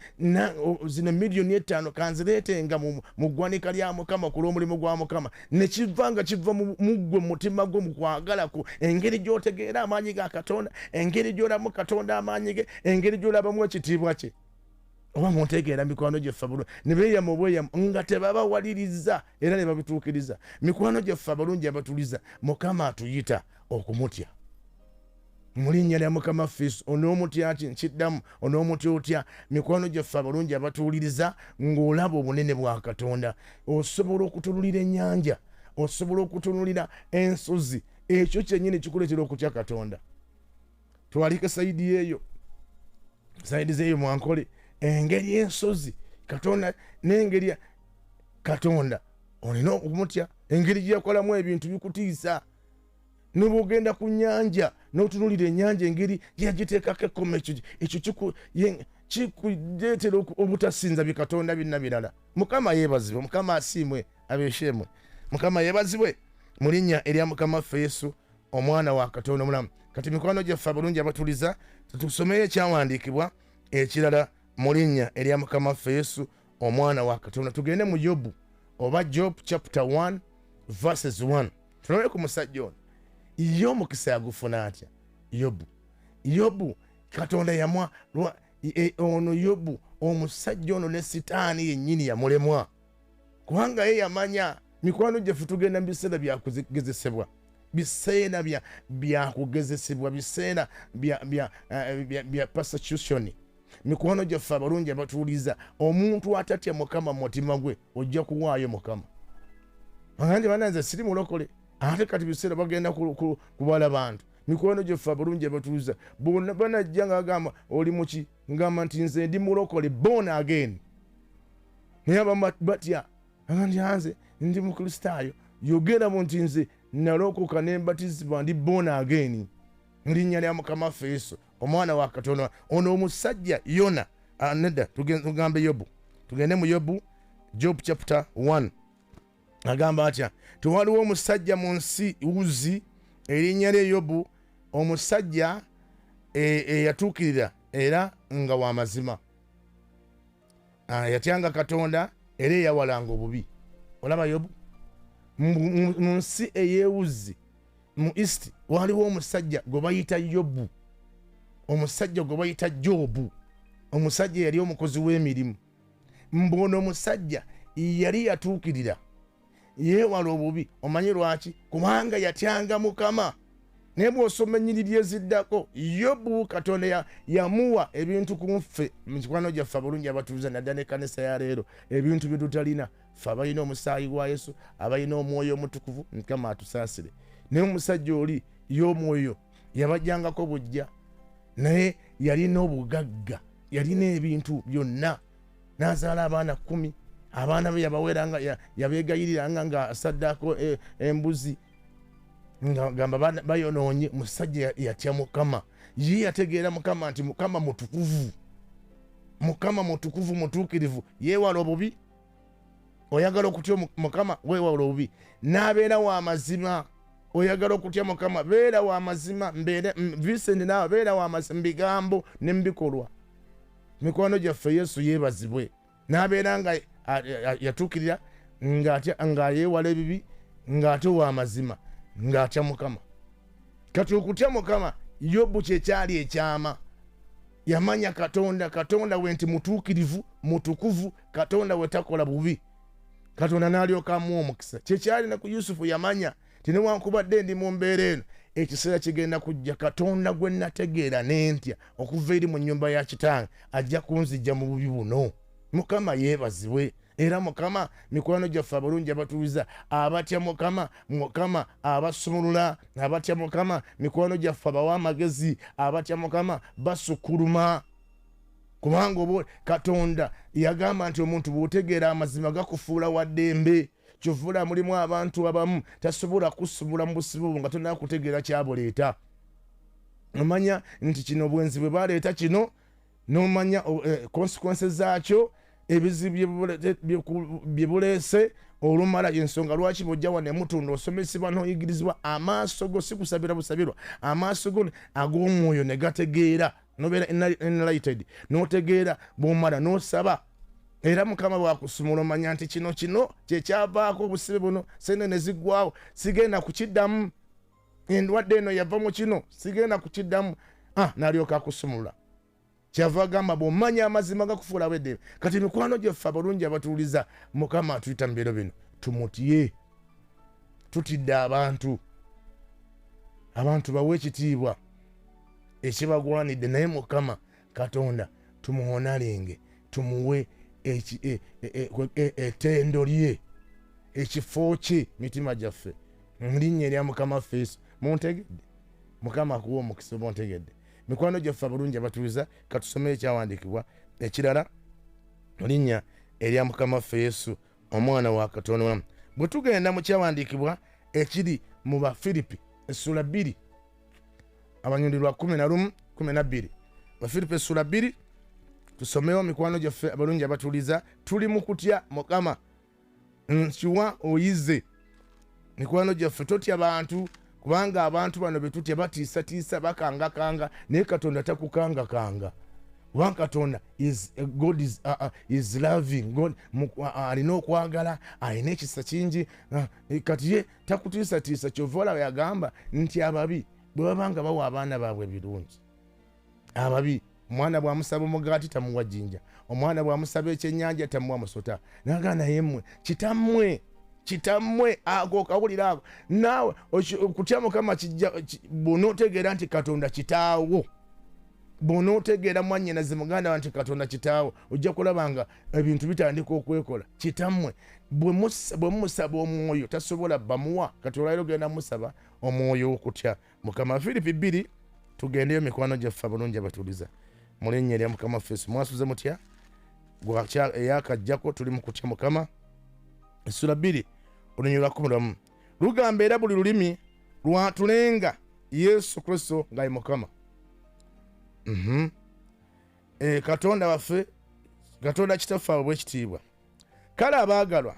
zino miliyoni 5 kanzireetenga mu ggwanika lya Mukama okulwa omulimu gwa Mukama. Ne kiva nga kiva mu ggwe mutima gwo mu kwagalako, engeri gy'otegeera amaanyi ga Katonda, engeri gy'olamu Katonda amaanyi ge, engeri gy'olabamu ekitiibwa kye. Oba muntegeera mikwano gyaffe abulungi, ne beeyama obweyamo nga tebabawaliriza era ne babituukiriza. Mikwano gyaffe abalungi abatuuliza, Mukama atuyita okumutya. Mu linnya lya Mukama waffe Yesu, onoomutya ki? Nkiddamu, onoomutya otya? Mikwano gyaffe abalungi abatuuliriza, ng'olaba obunene bwa Katonda. Osobola okutunulira ennyanja, osobola okutunulira ensozi. Ekyo kyennyini kikuleetera okutya Katonda. Twalike sayidi eyo, sayidi zeeyo mwankole. Engeri ensozi Katonda n'engeri Katonda olina okumutya. Engeri gye yakolamu ebintu bikutiisa. N'obwogenda ku nnyanja n'otunulira ennyanja engeri gye yagiteekako ekkomo, ekyo kikuleetera obutasinza bye Katonda birina birala. Mukama yeebazibwe, Mukama asiimwe, abeeshemwe. Mukama yeebazibwe mu linnya erya Mukama waffe Yesu, omwana wa Katonda omulamu. Kati mikwano gyaffe abalungi abatuuliza, tusomeyo ekyawandiikibwa ekirala mu linnya erya Mukama waffe Yesu, omwana wa Katonda. Tugende mu Yobu, oba Job chapter 1 verses 1. Tunawe ku musajja ono. Yo mukisa yagufuna atya? Yobu Katonda yamwa ono Yobu, omusajja ono ne Sitaani yennyini yamulemwa. Kubanga ye yamanya. Mikwano gyaffe tugenda mu biseera byakugezesebwa, biseera byakugezesebwa, biseera bya persecution. Mikwano gyaffe abalungi abatuuliza, omuntu atatya Mukama mu mutima gwe ojja kuwaayo Mukama. Baganje bananze siri mulokole, ate kati biseera bagenda kubala bantu. Mikwano gyaffe abalungi abatuuliza, bonna banajja ng'agamba oli muki, ngamba nti nze ndi mulokole born again. Naye abamu batya, baganje nze ndi mukristaayo, yogera mu nti nze nalokoka ne mbatizibwa ndi born again. linnya lya mukama waffe Yesu omwana wa Katonda. Ono omusajja Yona nedda tugambe Yobu. Tugende mu Yobu, Job chapter 1. Agamba atya, tewaliwo omusajja mu nsi Uzi erinnya lye Yobu, omusajja eyatuukirira era nga wa mazima, yatyanga Katonda era eyawalanga obubi. Olaba Yobu mu nsi ey'Uzi mu East waliwo omusajja gwe bayita Yobu, omusajja gwe bayita Jobu, omusajja yali omukozi w'emirimu. Mbono omusajja yali yatuukirira yeewala obubi. Omanyi lwaki? Kubanga yatyanga Mukama. Naye bw'osoma ennyiriri eziddako, Yobu Katonda yamuwa ebintu ku ffe mu mikwano gyaffe abalungi abatuuza naddala n'ekkanisa ya leero, ebintu bye tutalina. Ffe abalina omusaayi gwa Yesu, abalina omwoyo omutukuvu, Mukama atusaasire. Naye omusajja oli y'omwoyo yabajjangako bujja, naye yalina obugagga, yalina ebintu byonna. N'azaala abaana 10, abaana be yabaweranga, yabeegayiriranga nga asaddaako embuzi. Ngamba bayonoonye. Musajja yatya Mukama. Ye yategeera Mukama nti Mukama mutukuvu, Mukama mutukuvu mutuukirivu, yeewala obubi. Oyagala okutya Mukama, weewala obubi. N'abeera wa mazima. Oyagala okutya Mukama, beera wa mazima. Vincent naawe beera wa mazima mu bigambo ne mu bikolwa. Mikwano gyaffe Yesu yeebazibwe. N'abeera nga yatuukirira, nga yeewala ebibi, ng'ate wa mazima, ng'atya Mukama. Kati okutya Mukama, Yobu kyekyali ekyama. Yamanya Katonda, Katonda we nti mutuukirivu, mutukuvu, Katonda we takola bubi. Katonda n'alyoka amuwa omukisa. Kyekyali na ku Yusufu yamanya ti newankubadde ndi mu mbeera eno, ekiseera kigenda kujja Katonda gwe nategeera n'entya okuva eri mu nnyumba ya kitange ajja kunzijja mu bubi buno. Mukama yeebazibwe. Era Mukama mikwano gyaffe abalungi abatuuza abatya Mukama, Mukama abasumulula, abatya Mukama mikwano gyaffe abawa amagezi, abatya Mukama basukuluma. Kubanga obo Katonda yagamba nti omuntu bw'otegeera amazima gakufuula wa ddembe. Kyovula mulimu abantu abamu tasobola kusumula mu busibu nga tonna kutegeera kyabuleeta. Omanya nti kino bwenzi bwe baleeta kino, n'omanya consequences zaakyo, ebizibu bye buleese olumala. Ensonga lwaki bw'ojja wano emutunda osomesebwa n'oyigirizibwa, amaaso go si kusabira busabirwa, amaaso go ag'omwoyo ne gategeera, nobeera enlightened, n'otegeera bw'omala n'osaba. Era Mukama bw'akusumula omanya nti kino kyekyavaako obusibe buno, sente ne ziggwawo, sigenda kukiddamu. Endwadde eno yava mu kino, sigenda kukiddamu. N'alyoka akusumulula. Kyava agamba bw'omanya amazima gakufuula weddembe. Kati mikwano gyaffe abalungi abatuuliza, Mukama atuyita mu biro bino tumutye. Tutidde abantu bawe ekitiibwa ekibagwanidde, naye Mukama Katonda tumuwonalenge, tumuwe ettendo lye, ekifo kye mitima gyaffe mu linnya erya Mukama waffe Yesu. Muntegedde? Mukama akuwa omukisa oba ontegedde? Mikwano gyaffe abalungi abatuuliza, katusomere ekyawandiikibwa ekirala mu linnya erya Mukama waffe Yesu omwana wa Katonda. Bwe tugenda mu kyawandiikibwa ekiri mu Bafiripi essula 2 abanyulirwa 11-12, Bafiripi essula 2 tusomewo mikwano gyaffe abalungi abatuuliza. Tuli mu kutya Mukama, nkiwa oyize. Mikwano gyaffe totya bantu, kubanga abantu bano betutya batiisatiisa, bakangakanga, naye Katonda takukangakanga. Kubanga Katonda God is loving. God alina okwagala, alina ekisa kingi. Kati ye takutiisatiisa. Kyova olaba yagamba nti ababi bwe babanga bawa abaana baabwe ebirungi, ababi omwana bw'amusaba omugaati tamuwa jjinja, omwana bw'amusaba ekyennyanja tamuwa musota. Naga naye mmwe kitammwe ako kawulira ako. Naawe okutya Mukama kijja bw'onootegeera nti Katonda kitaawo, bw'onootegeera mwannyinaze muganda nti Katonda kitaawo, ojja kulaba nga ebintu bitandika okwekola. Kitammwe bwe mumusaba omwoyo tasobola bamuwa. Kati olwaliro genda musaba omwoyo okutya Mukama. Filipi 2 tugendeyo mikwano gyaffe abalungi abatuuliza mu linnya erya Mukama waffe Yesu. Mwasuze mutya? Gwakya eyakajjako tuli mu kutya Mukama. Essula 2 olunyirwa 11 lugamba era buli lulimi lwatulenga Yesu Kristo nga ye Mukama. Katonda waffe, Katonda kitaffe obw'ekitiibwa. Kale abaagalwa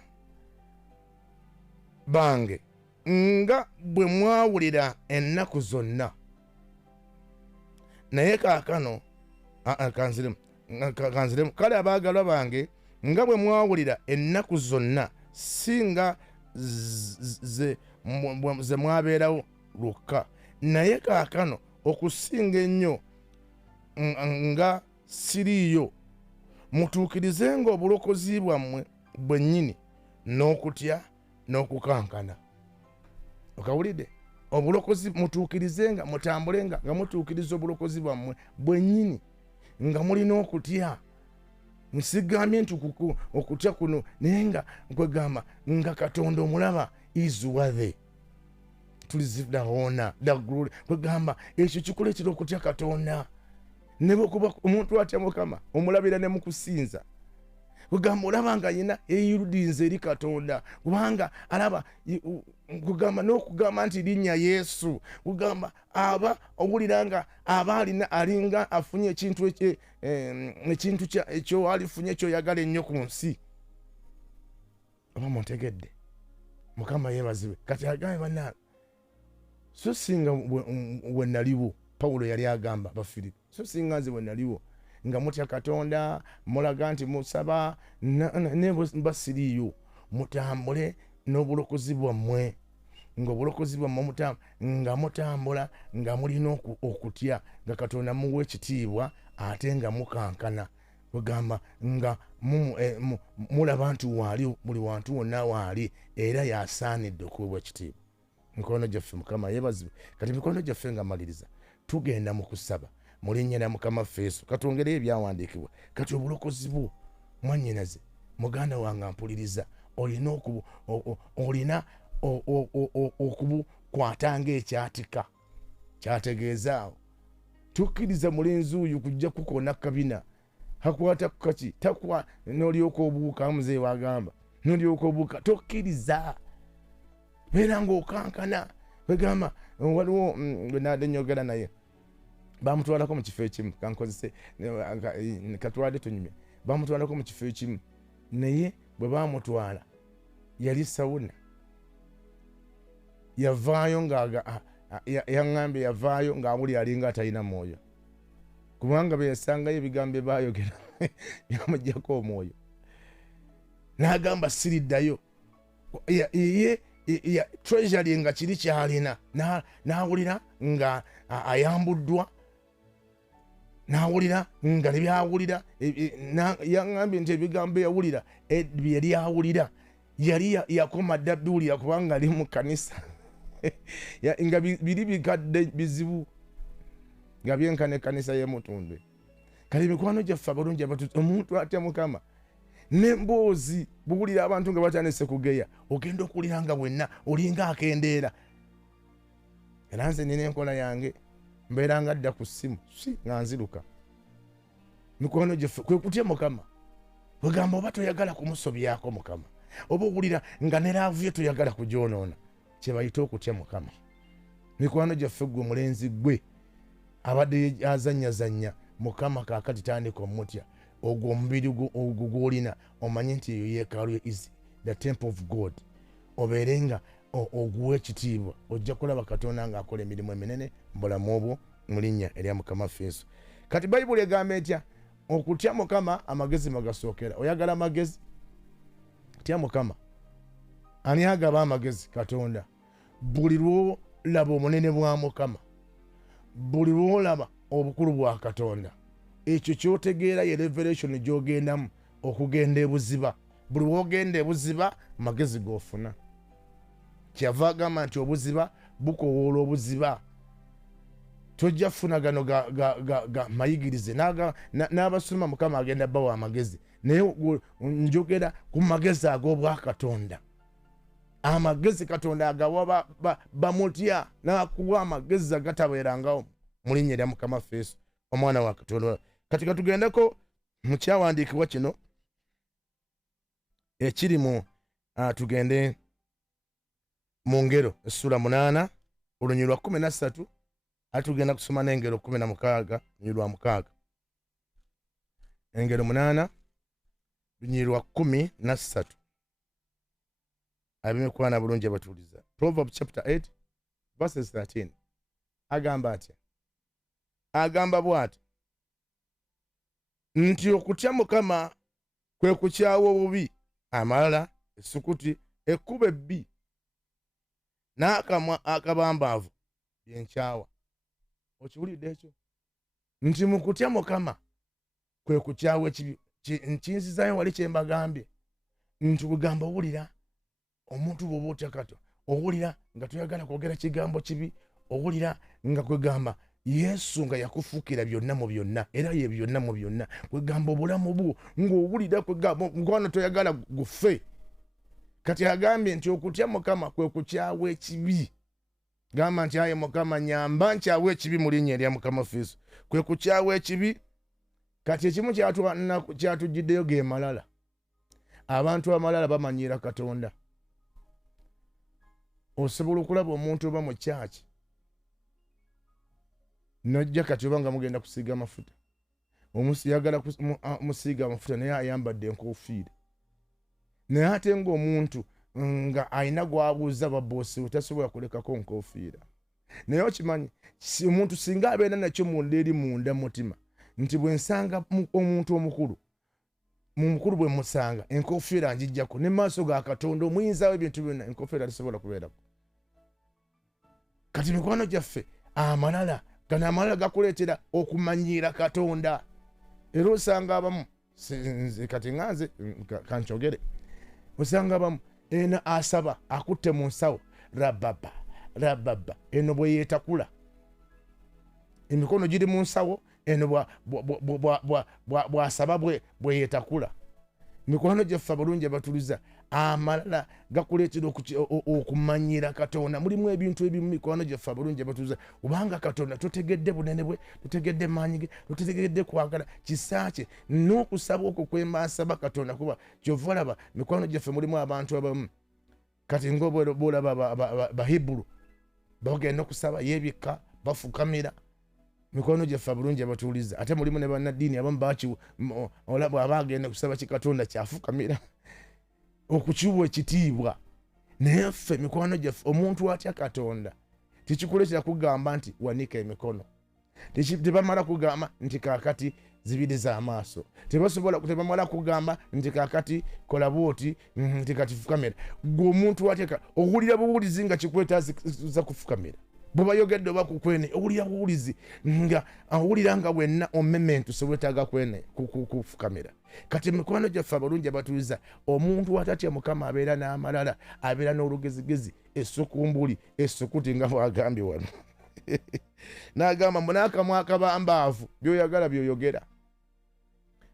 bange, nga bwe mwawulira ennaku zonna, naye kaakano kanziremu, kale abaagalwa bange, nga bwe mwawulira ennaku zonna, singa ze mwabeerawo lukka, naye kaakano okusinga ennyo nga siriiyo, mutuukirizenga obulokozi bwammwe bwennyini n'okutya n'okukankana. Okawulidde? Obulokozi mutuukirizenga, mutambulenga nga mutuukiriza obulokozi bwammwe bwennyini nga mulina okutya. Nsigambye nti okutya kuno naye nga nkwegamba nga Katonda omulaba is worthy to receive the honor, the glory. Kwegamba ekyo kikuleetera okutya Katonda. Ne bwekuba omuntu atya Mukama omulabira ne mu kusinza, kugamba olaba nga yina eyirudinze eri Katonda, kubanga alaba kugamba n'okugamba nti linnya Yesu, kugamba aba owulira nga aba alina alinga afunye ekintu ekyo alifunye ekyoyagala ennyo ku nsi. Oba muntegedde? Mukama yeebazibwe. Kati agambe bannange, so singa we naliwo, Pawulo yali agamba Bafiripi, so singa nze we naliwo nga mutya Katonda, mulaga nti musaba ne basiriiyo, mutambule n'obulokozi bwammwe, ng'obulokozi bwammwe nga mutambula nga mulina okutya, nga Katonda muwa ekitiibwa ate nga mukankana. Kugamba nga mulaba nti waali buli wantu wonna waali era yasaanidde okuweebwa ekitiibwa. Mikono gyaffe Mukama yeebazibwe. Kati mikono gyaffe nga maliriza, tugenda mu kusaba mu linnya lya Mukama Yesu. Katwongereyo ebyawandiikibwa. Kati obulokozi bwo mwannyinaze, muganda wange ampuliriza, olina okubukwatanga ekyatika. Kyategeeza awo tukkiriza mulenzi oyo kujja kukoona kabina, hakwata kukaki takwa n'olyoka obuuka, muzeeyi wagamba, n'olyoka obuuka, tokkiriza. Beera ng'okankana. Wegamba waliwo nadde nyogera naye, bamutwalako mu kifo ekimu, kankozese katwale tunyumye, bamutwalako mu kifo ekimu, naye bwe bamutwala yali sawuna, yavaayo yaŋŋambye yavaayo ng'awuli alinga atalina mwoyo, kubanga bwe yasangayo ebigambo baayogera byamuggyako omwoyo, n'agamba siriddayo. Treasury nga kiri kyalina, n'awulira nga ayambuddwa, n'awulira nga nebyawulira, yaŋŋambye nti ebigambo yawulira bye yali awulira yali yakoma dda biwulira, kubanga ali mu kanisa nga biri bikadde bizibu, nga byenkana ekkanisa y'Emutundwe. Kale mikwano gyaffe abalungi abatuuze, omuntu atya Mukama n'emboozi buwulira abantu nga batandise kugeya, ogenda okuwulira nga wenna olinga akendeera. Era nze nina enkola yange, mbeera nga adda ku ssimu nga nziruka. Mikwano gyaffe kwe kutya Mukama. Wegamba oba toyagala kumusobyako Mukama, oba owulira nga ne laavu ye toyagala kugyonoona, kye bayita okutya Mukama. Mikwano gyaffe gwe mulenzi gwe abadde azannyazannya, Mukama kaakati tandika omutya. Ogwo omubiri ogwo gw'olina omanyi nti eyo yeekaalu ye is the temple of God. Obeere nga oguwa ekitiibwa, ojja kulaba Katonda ng'akola emirimu eminene mu bulamu obwo mu linnya erya Mukama Yesu. Kati Bayibuli egamba etya? Okutya Mukama amagezi magasookera. Oyagala amagezi? Tya Mukama. Ani agaba amagezi? Katonda. Buli lw'olaba omunene bwa Mukama, buli lw'olaba obukulu bwa Katonda, ekyo kyotegeera ye revelation gy'ogendamu okugenda ebuziba. Buli w'ogenda ebuziba magezi g'ofuna. Kyava agamba nti obuziba bukowoola obuziba. Tojja kufuna gano ga mayigirize n'abasoma Mukama agenda bawa amagezi, naye njogera ku magezi ag'obwa Katonda. Amagezi Katonda agawa bamutya, n'akuwa amagezi agatabeerangawo mu linnya erya Mukama Yesu, omwana wa Katonda. Kati katugendeko mu kyawandiikibwa kino ekiri mu tugende mu Ngero essula 8 olunyiriri lwa 13 atugenda kusoma n'engero 16 lunyiri lwa 6 engero 8 lunyiri lwa 13 abimekwana bulungi abatuuliza. Proverbs chapter 8 verses 13 agamba atya? Agamba bw'ati nti okutya Mukama kwe kukyawa obubi, amalala essukuti, ekkuba ebbi, n'akamwa akabambaavu byenkyawa. Okiwulidde ekyo? Nti mu kutya Mukama kwe kukyawa ekibi. Nkinzizaayo wali kye mbagambye nti bugamba owulira omuntu bw'oba otya Katonda, owulira nga toyagala kwogera kigambo kibi, owulira nga kwegamba Yesu nga yakufuukira byonna mu byonna era ye byonna mu byonna, kwegamba obulamu bwo ng'owulira kwegamba ngono toyagala gufe. Kati agambye nti okutya Mukama kwe kukyawa ekibi. Gamba nti aye Mukama nyamba nkyawa ekibi mu linnya erya Mukama Yesu. Kwe kukyawa ekibi. Kati ekimu kyatujjiddeyo ge malala. Abantu amalala bamanyiira Katonda. Osobola okulaba omuntu oba mu kyaki nojja kati oba nga mugenda kusiiga amafuta, omusi yagala musiiga amafuta naye ayambadde enkofiira, naye ate ng'omuntu nga alina gw'abuuza baboosi tasobola kulekako nkofiira. Naye okimanyi omuntu singa abeera nakyo munda eri munda mutima nti bwe nsanga omuntu omukulu mu mukulu bwe musanga enkofiira njijjako ne maaso ga Katonda omuyinza w'ebintu byonna enkofiira tasobola kubeerako. Kati mikwano gyaffe amalala gano amalala gakuleetera okumanyiira Katonda. Era osanga abamu kati nganze kankyogere, osanga abamu ena asaba akutte mu nsawo rababa rababa, eno bwe yeetakula emikono giri mu nsawo, eno bw'asaba bwe yeetakula. Mikwano gyaffe abalungi abatuliza amalala gakuleetera okumanyira Katonda. Mulimu ebintu ebimu mikwano gyaffe abalungi abatuliza kubanga Katonda totegedde bunene bwe, totegedde maanyi ge, totegedde kwagala kisa kye n'okusaba okwo kwembaasaba Katonda. Kuba kyova olaba mikwano gyaffe mulimu abantu abamu kati ng'olaba Bahibulu bagenda okusaba yeebikka bafukamira. Mikwano gyaffe abalungi abatuuliza ate mulimu ne bannaddiini abamu olaba abagenda kusaba kikatonda kyafukamira okukiwa ekitiibwa. Naye ffe mikwano gyaffe omuntu atya Katonda tekikuleetera kugamba nti wanika emikono, tebamala kugamba nti kaakati zibiri z'amaaso, tebamala kugamba nti kaakati kola bwoti nti kati fukamira. Gwe omuntu atya owulira buwulizi nga kikwetaaza kufukamira. Bwebayogedde oba kukwene owulira buwulizi nga owulira nga wenna omementu sewetaaga kwene kufukamira. Kati mikwano gyaffe abalungi abatuliza omuntu atatya Mukama abeera n'amalala, abeera n'olugezigezi, essukumbuli, essukuti nga bwagambye wano n'agamba munaakamwa akabambaavu by'oyagala by'oyogera.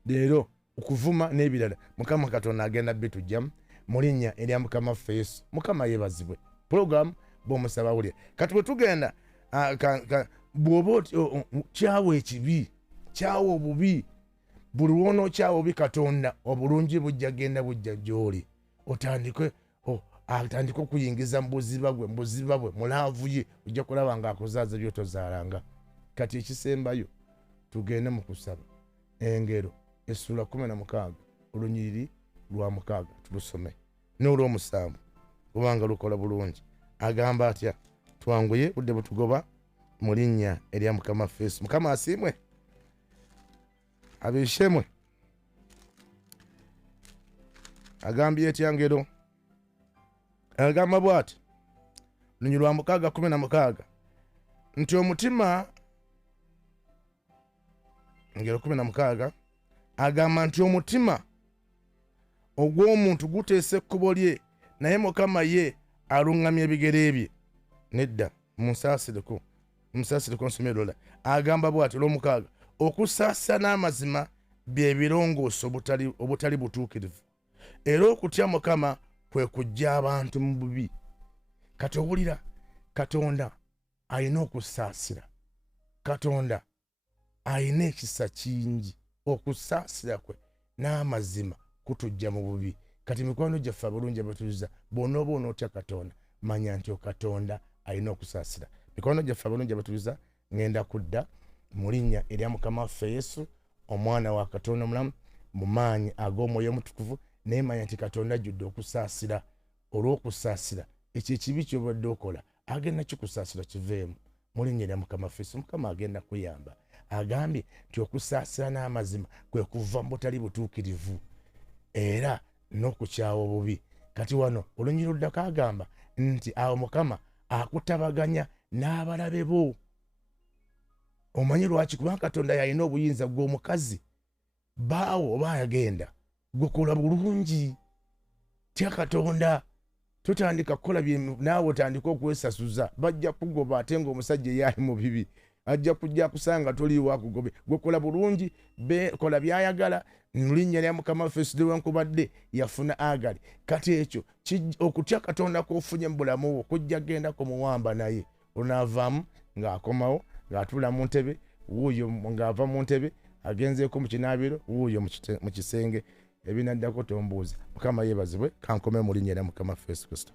Leero okuvuma n'ebirala Mukama Katonda agenda bitujjamu mu linnya erya Mukama waffe Yesu. Mukama yeebazibwe. Program bw'omusaba wulira. Kati bwe tugenda bw'oba kyawa ekibi, kyawa obubi, buli lw'onookyawa obubi Katonda obulungi bujja genda bujja gy'oli. Atandike okuyingiza mu buziba bwe mulaavu ye, ojja kulaba ng'akuzaaza by'otozaalanga. Kati ekisembayo tugende mu kusaba. Engero essula 16 olunyiriri lwa 6 tulusome n'olw'omusanvu kubanga lukola bulungi. Agamba atya? Twanguye budde butugoba mu linnya erya Mukama Yesu. Mukama asiimwe, abishemwe. Agambye etya ngero? Agamba bw'ati lunyiriri lwa 16 nti omutima, ngero 16 agamba nti omutima ogw'omuntu guteesa ekkubo lye, naye Mukama ye aluŋŋamya ebigere bye. Nedda munsaasireko nsomerola. Agamba bw'ati olw'omukaaga okusaasa n'amazima bye birongoosa obutali butuukirivu, era okutya Mukama kwe kujja abantu mu bubi. Kati owulira Katonda alina okusaasira, Katonda alina ekisa kingi. Okusaasira kwe n'amazima kutujja mu bubi. Kati mikwano gyaffe abalungi abatuliza bw'onooba onootya Katonda manya nti Katonda alina okusaasira. Mikwano gyaffe abalungi abatuliza ngenda kudda mu linnya erya Mukama waffe Yesu omwana wa Katonda omulamu mu maanyi ag'Omwoyo Omutukuvu neemanya nti Katonda ajjudde okusaasira. Olw'okusaasira ekyo ekibi ky'obadde okola agenda kikusaasira kiveemu mu linnya erya Mukama waffe Yesu. Mukama agenda kuyamba. Agambye nti okusaasira n'amazima kwe kuva mu butali butuukirivu era n'okukyawa obubi. Kati wano olunyiri luddako agamba nti awo Mukama akutabaganya n'abalabe bo. Omanyi lwaki? Kubanga Katonda yalina obuyinza gw'omukazi baawo oba agenda gukola bulungi. Tya Katonda totandika kukola naawe otandika okwesasuza bajja kugoba ate ng'omusajja eyali mu bibi ajja kujja kusanga toliiwo akugobe. Gukola bulungi kola byayagala mu linnya lya Mukama waffe Yesu newankubadde yafuna Agali. Kati ekyo okutya Katonda k'ofunye mu bulamu bwo kujja genda kumuwamba naye onaavaamu ng'akomawo ng'atuula mu ntebe wuuyo ng'ava mu ntebe agenzeeko mu kinaabiro wuuyo mu kisenge ebinaddako tombuuza. Mukama yeebazibwe. Kankome mu linnya lya Mukama waffe Yesu Kristo.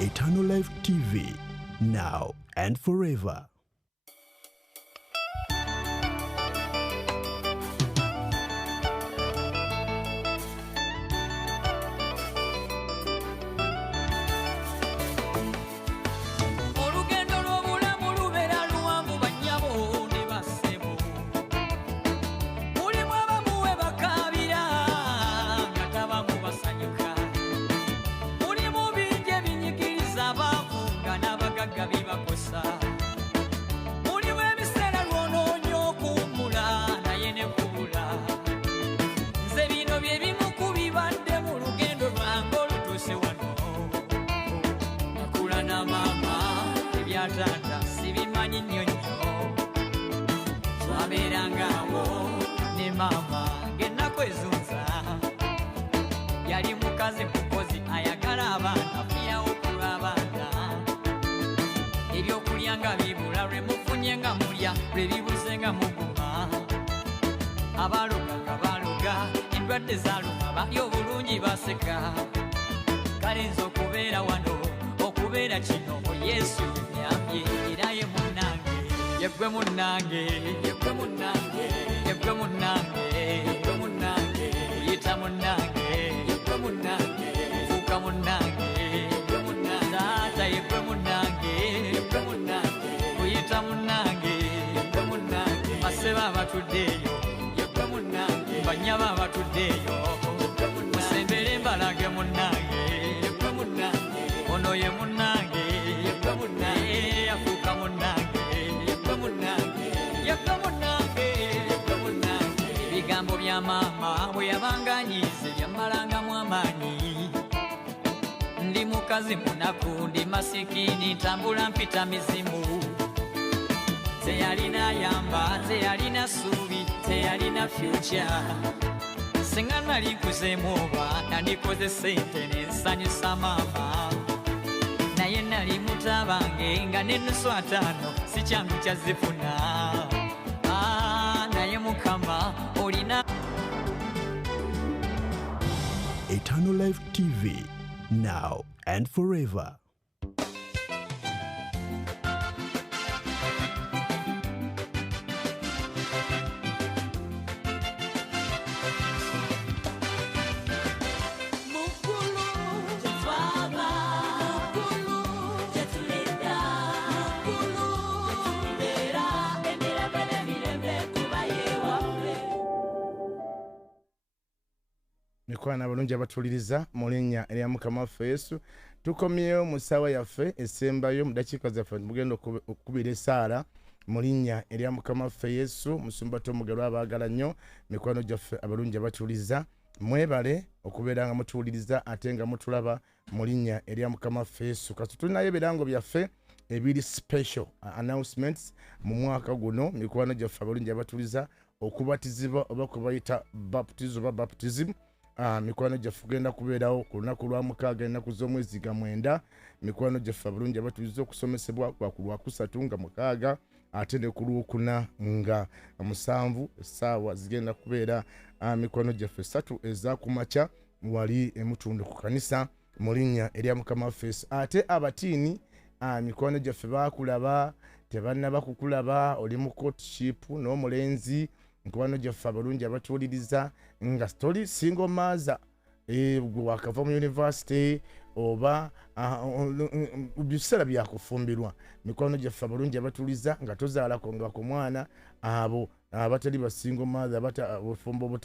Eternal Life TV, now and forever. Munakundi masikini tambula mpita mizimu teyalina yamba teyalina subi teyalina future singa nali nkuzeemu oba nandikoze sente nensanyusa maama naye nali mutabange nga n'ennusu ataano si kyangu kyazifuna naye Mukama olina. Eternal Life TV, now and forever. Mikwana balungi abatuliriza mu linnya erya Mukama waffe Yesu. Tukomyewo mu ssaawa yaffe esembayo mu dakiika zaffe mugenda okukubira essaala mu linnya erya Mukama waffe Yesu. Musumba Tomugero abaagala nnyo mikwano gyaffe abalungi abatuliriza, mwebale okubeera nga mutuwuliriza ate nga mutulaba mu linnya erya Mukama waffe Yesu. Kati tulinayo ebirango byaffe ebiri special announcements mu mwaka guno mikwano gyaffe abalungi abatuliza okubatizibwa oba kubayita baptism mikwano gyaffe kugenda kubeerawo ku lunaku lwa 6 ennaku z'omwezi ga 9 mikwano gyaffe abalungi abatuliza okusomesebwa kwa ku lwa 3 nga 6 ate ne ku lwokuna nga 7 essaawa zigenda kubeera mikwano gyaffe 3 ezakumakya wali emutundu ku kanisa mu linnya erya Mukama waffe Yesu. Ate abatiini mikwano gyaffe baakulaba tebannaba kukulaba oli mu courtship n'omulenzi mikwano gyaffe abalungi abatuwuliriza nga toli single mother gwe wakava mu university oba biseera byakufumbirwa mikwano gyaffe abalungi abatuliza nga tozaalako nga ku mwana abo abatali ba single mother obufumbo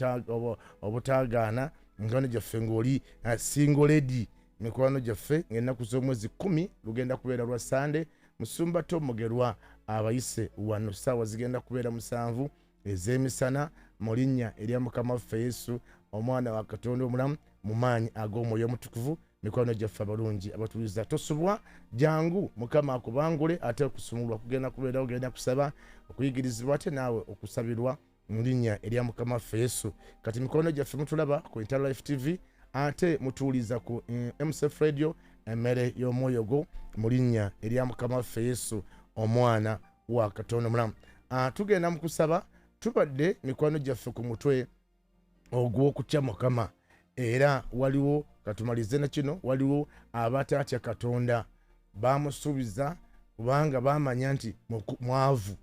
obutaagaana mikwano gyaffe ng'oli single lady mikwano gyaffe ng'ennaku z'omwezi 10 lugenda kubeera lwa Sunday Musumba Tom Mugerwa abayise wano ssaawa zigenda kubeera 7 ez'emisana mu linnya erya Mukama waffe Yesu omwana wa Katonda omulamu mu maanyi ag'omwoyo omutukuvu mikwano gyaffe abalungi abatuliza tosubwa jangu Mukama akubangule ate okusumulwa kugenda kubeerawo genda kusaba okuyigirizibwa ate naawe okusabirwa mu linnya erya Mukama waffe Yesu. Kati mikwano gyaffe mutulaba ku Inter Life TV ate mutuuliza ku MCF Radio emmere y'omwoyo gwo mu linnya erya Mukama waffe Yesu omwana wa Katonda omulamu. Tugenda mu kusaba tubadde mikwano gyaffe ku mutwe ogw'okutya Mukama era waliwo katumalize na kino waliwo abatatya Katonda bamusuubiza kubanga bamanya nti mwavu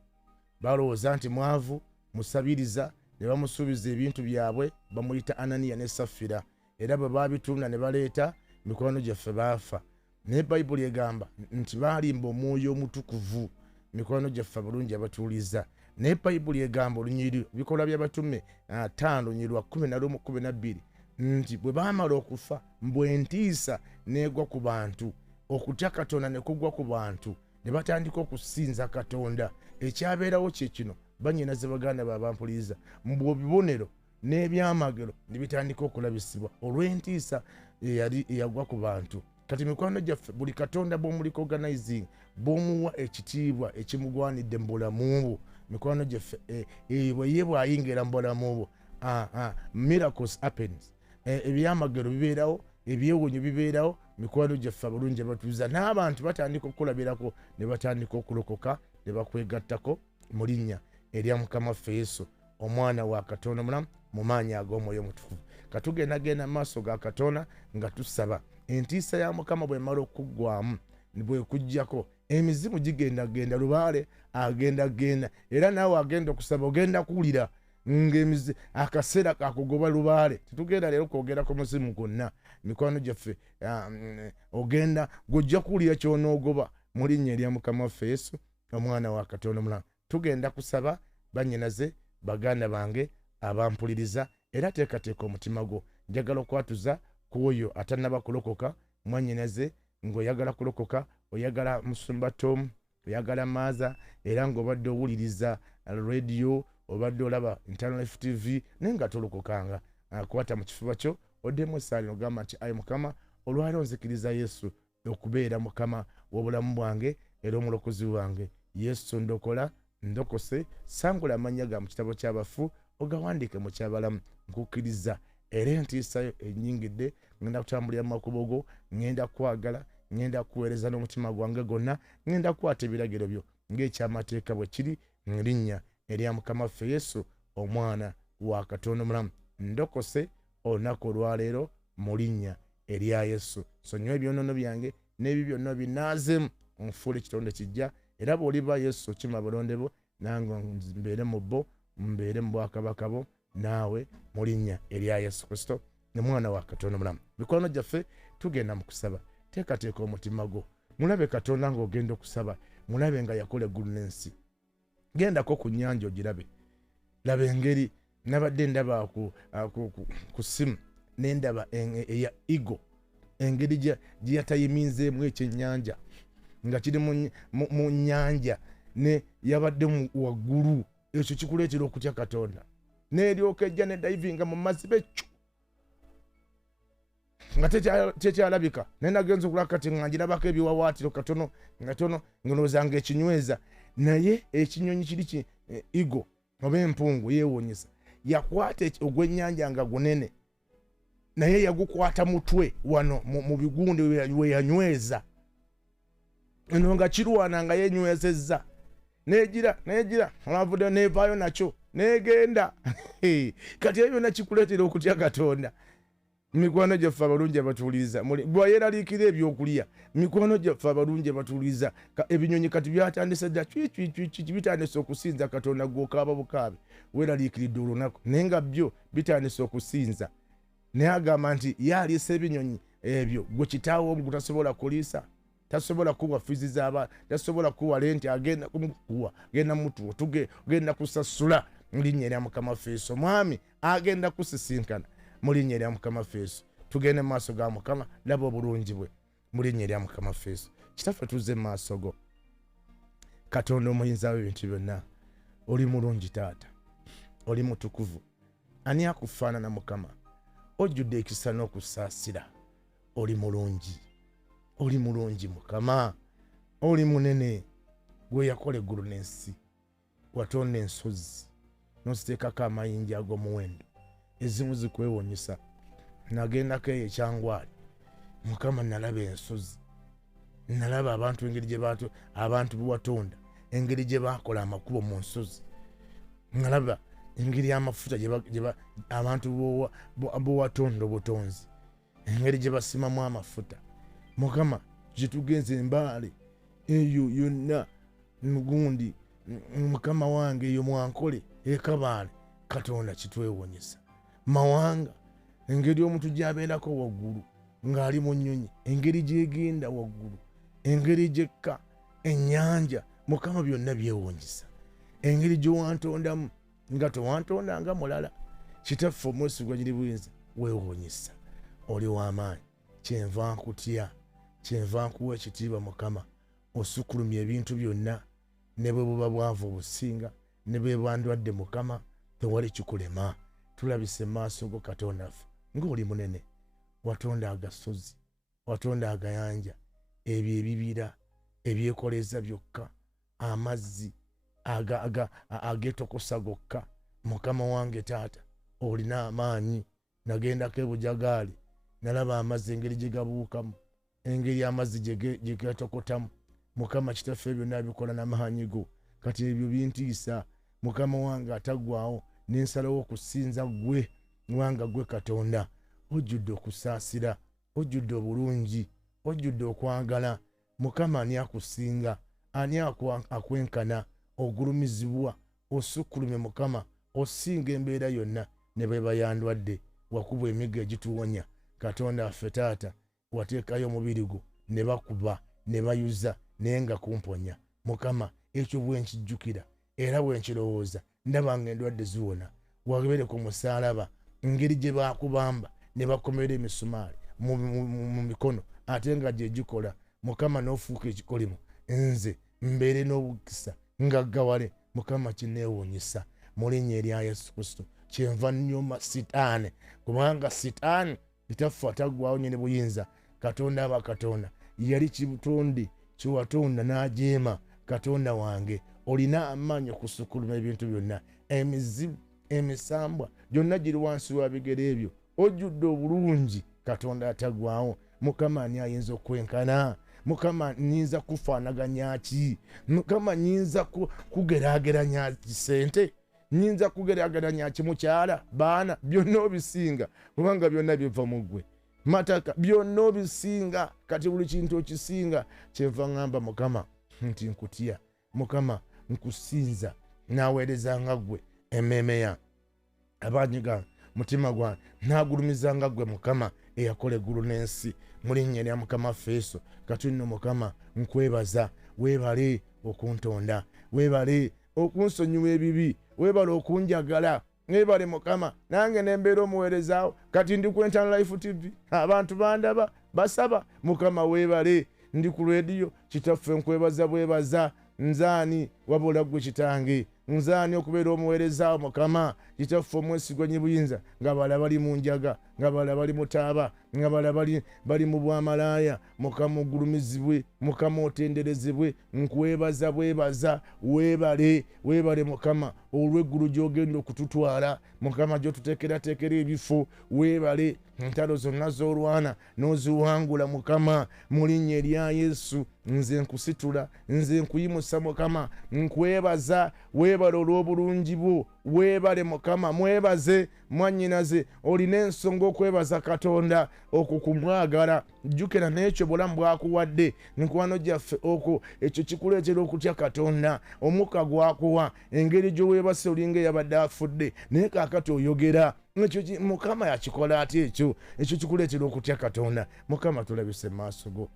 balowooza nti mwavu musabiriza ne bamusuubiza ebintu byabwe bamuyita Ananiya ne Safira era bwe babitunda ne baleeta mikwano gyaffe baafa naye Bayibuli egamba nti baalimba omwoyo omutukuvu mikwano gyaffe abalungi abatuuliza naye Bayibuli egamba olunyiri bikola by'abatume 5 lunyiri lwa 11-12 nti bwe baamala okufa mbwentiisa neegwa ku bantu okutya Katonda ne kugwa ku bantu ne batandika okusinza Katonda ekyabeerawo kye kino banyinaze baganda babampuliriza mbwe bibonero n'ebyamagero ne bitandika okulabisibwa olw'entiisa eyali eyagwa ku bantu. Kati mikwano gyaffe buli Katonda bw'omuliko organizing bw'omuwa ekitiibwa ekimugwanidde mu bulamu bwo mikwano gyaffe bwe ye bw'ayingira mu bulamu bwo miracles happens ebyamagero bibeerawo ebyewonyo bibeerawo mikwano gyaffe abalungi abatuuza n'abantu batandika okulabirako ne batandika okulokoka ne bakwegattako mu linnya erya Mukama waffe Yesu omwana wa Katonda omulamu mu maanyi ag'omwoyo omutukuvu. Katugendagenda mu maaso ga Katonda nga tusaba entiisa ya Mukama bw'emala okuggwamu bwe kujjako emizimu gigendagenda lubaale agendagenda era naawe agenda okusaba ogenda kuwulira ng'emizi akaseera kakugoba lubaale tetugenda leero kwogera ku muzimu gwonna mikwano gyaffe ogenda gojja kuwulira kyonoogoba mu linnya erya Mukama waffe Yesu omwana wa Katonda omulamu. Tugenda kusaba bannyinaze baganda bange abampuliriza era teekateeka omutima gwo njagala okwatuza ku oyo atannaba kulokoka mwannyinaze ng'oyagala kulokoka oyagala Musumba Tom oyagala Maaza era ng'obadde owuliriza radio obadde olaba Inter Life TV naye nga tolokokanga kwata mu kifuba kyo oddemu essaali ogamba nti ayi Mukama olwali onzikiriza Yesu okubeera Mukama w'obulamu bwange era omulokozi wange Yesu ndokola ndokose sangula amannya ga mu kitabo ky'abafu ogawandiike mu kyabalamu nkukkiriza era entiisa yo ennyingidde ngenda kutambulira mu makubo go ngenda kwagala ngenda kuweereza n'omutima gwange gwonna ngenda kwata ebiragiro byo ng'ekyamateeka bwe kiri mu linnya erya Mukama waffe Yesu omwana wa Katonda omulamu ndokose olunaku olwaleero mu linnya erya Yesu. Sonyiwa ebyonoono byange n'ebyo byonna binaazeemu onfuule ekitonde kijja era bw'oliba Yesu okima balonde bo nange mbeere mu bo mbeere mu bwakabaka bo naawe mu linnya erya Yesu Kristo ne mwana wa Katonda omulamu. Mikwano gyaffe tugenda mu kusaba teekateeka omutima gwo mulabe Katonda ng'ogenda okusaba mulabe nga yakola eggulu n'ensi gendako ku nnyanja ogirabe laba engeri nabadde ndaba ku simu n'endaba eya Eagle engeri gye yatayiminzeemu ekyennyanja nga kiri mu nnyanja ne yabadde mu waggulu ekyo kikuleetera okutya Katonda n'eryoka ejja ne divinga mu mazzi beccu nga tekyalabika naye nagenza okulaba kati nga ngirabako ebiwawaatiro katono ngolowooza ekinyweza naye ekinyonyi kiri igo oba empungu yeewuunyisa yakwata ogw'ennyanja nga gunene naye yagukwata mutwe wano mu bigunde we yanyweza eno nga kirwana nga yenywezezza negira olwavudde nevaayo nakyo negenda kati ebyo nakikuleetera okutya Katonda. Mikwano gyaffe abalungi abatuuliza bwayeraliikira ebyokulya mikwano gyaffe abalungi abatuuliza ebinyonyi kati byatandise dda bitandise okusinza Katonda gw'okaaba bukaabe weeraliikiridde olunaku naye nga byo bitandise okusinza naye agamba nti yaliisa ebinyonyi ebyo gwe kitaawo omu gutasobola kuliisa tasobola kuwa fizi z'abaana tasobola kuwa lenti agenda kumukuwa agenda mutuwa tugenda kusasula mu linnya erya Mukama Feeso mwami agenda kusisinkana mu linnya erya Mukama Feeso tugende mu maaso ga Mukama laba obulungi bwe mu linnya erya Mukama Feeso. Kitaffe tuzze mu maaso go Katonda omuyinza w'ebintu byonna oli mulungi taata oli mutukuvu ani akufaanana Mukama ojjudde ekisa n'okusaasira oli mulungi Mukama oli munene gwe yakola eggulu n'ensi watonda ensozi n'oziteekako amayinja ag'omuwendo ezimu zikwewuunyisa nagendako eyo ekyangwali Mukama nalaba ensozi nalaba abantu engeri gye abantu bewatonda engeri gye bakola amakubo mu nsozi nalaba engeri y'amafuta abantu bewatonda obutonzi engeri gye basimamu amafuta Mukama gyetugenze embaale eyo yonna mugundi Mukama wange eyo mwankole ekabaale Katonda kitwewuunyisa mawanga engeri omuntu gy'abeerako waggulu ng'ali mu nnyonyi engeri gyegenda waggulu engeri gyekka ennyanja Mukama byonna byewuunyisa engeri gyewantondamu nga tewantondanga mulala kitaffe omwesigwa giri buyinza weewuunyisa oli w'amaanyi kyenva nkutya kyenva nkuwa ekitiibwa Mukama osukulumya ebintu byonna ne bwe buba bwavu obusinga ne bwe bwandwadde Mukama tewali kikulema tulabise maaso go Katonda ffe ng'oli munene watonda agasozi watonda agayanja ebyo ebibira ebyekoleza byokka amazzi agetokosa gokka Mukama wange taata olina amaanyi nagendako ebujagaali nalaba amazzi engeri gye gabuukamu engeri amazzi gye gatokotamu Mukama kitaffe byonna bikola n'amaanyi go kati ebyo bintiisa Mukama wange ataggwaawo n'ensalawo okusinza gwe wanga gwe Katonda ojjudde okusaasira ojjudde obulungi ojjudde okwagala Mukama ani akusinga ani akwenkana ogulumizibwa osukkulumye Mukama osinga embeera yonna ne bwe bayandwadde wakuba emiga egituwonya Katonda affe taata wateekayo omubiri gwo ne bakuba ne bayuza naye nga kumponya Mukama ekyo bwe nkijjukira era bwe nkirowooza ndabanga endwadde ziwona wabere ku musaalaba engeri gye baakubamba ne bakomera emisumaali mu mikono ate nga gye gikola Mukama n'ofuuka ekikolimu nze mbeere n'obukisa ngaggawale Mukama kineewuunyisa mu linnya erya Yesu Kristo kyenva nnyuma sitaani kubanga sitaani kitaffe ataggwaawo nyine buyinza Katonda aba Katonda yali kibutonde kiwatonda n'ajeema Katonda wange olina amaanyi okusukuluma ebintu byonna emizibu emisambwa gyonna giri wansi wa bigere ebyo ojjudde obulungi Katonda ataggwaawo Mukama ani ayinza okwenkana Mukama nyinza kufaanaganya ki Mukama nyinza kugeraageranya sente nyinza kugeraageranya ki mukyala baana byonna obisinga kubanga byonna biva mu ggwe mataka byonna obisinga kati buli kintu okisinga kyenva ngamba Mukama nti nkutya Mukama nkusinza naweerezanga ggwe emmeeme yange abanyi gange mutima gwange nagulumizanga ggwe Mukama eyakola eggulu n'ensi mu linnya erya Mukama Feeso kati nno Mukama nkwebaza weebale okuntonda weebale okunsonyiwa ebibi weebale okunjagala weebale Mukama nange nembeera omuweerezaawo kati ndi ku Eternal Life TV abantu bandaba basaba Mukama weebale ndi ku rediyo kitaffe nkwebaza bwebaza nzaani wabula ggwe kitange nzaani okubeera omuweerezaawo Mukama kitaffe omwesigwa nyi buyinza nga bala bali mu njaga nga bala bali mu taaba nga bali mu bwamalaaya. Mukama ogulumizibwe, Mukama otenderezebwe. Nkwebaza bwebaza, weebale Mukama olw'eggulu gy'ogenda okututwala. Mukama gy'otuteekerateekera ebifo, weebale. Entalo zonna z'olwana n'oziwangula Mukama mu linnya erya Yesu. Nze nkusitula, nze nkuyimusa Mukama, nkwebaza. Weebale olw'obulungi bwo, weebale Mukama, mwebaze mwannyinaze. Olina ensonga okwebaza Katonda okukumwagala. Jjukira n'ekyo bulamu bwakuwadde, mikwano gyaffe okwo, ekyo kikuleetera okutya Katonda. Omukka gwakuwa, engeri gy'oweebase olinga eyabadde afudde, naye kaakati oyogera. Ekyo Mukama yakikola ati ekyo kikuleetera okutya Katonda. Mukama tulabise maaso go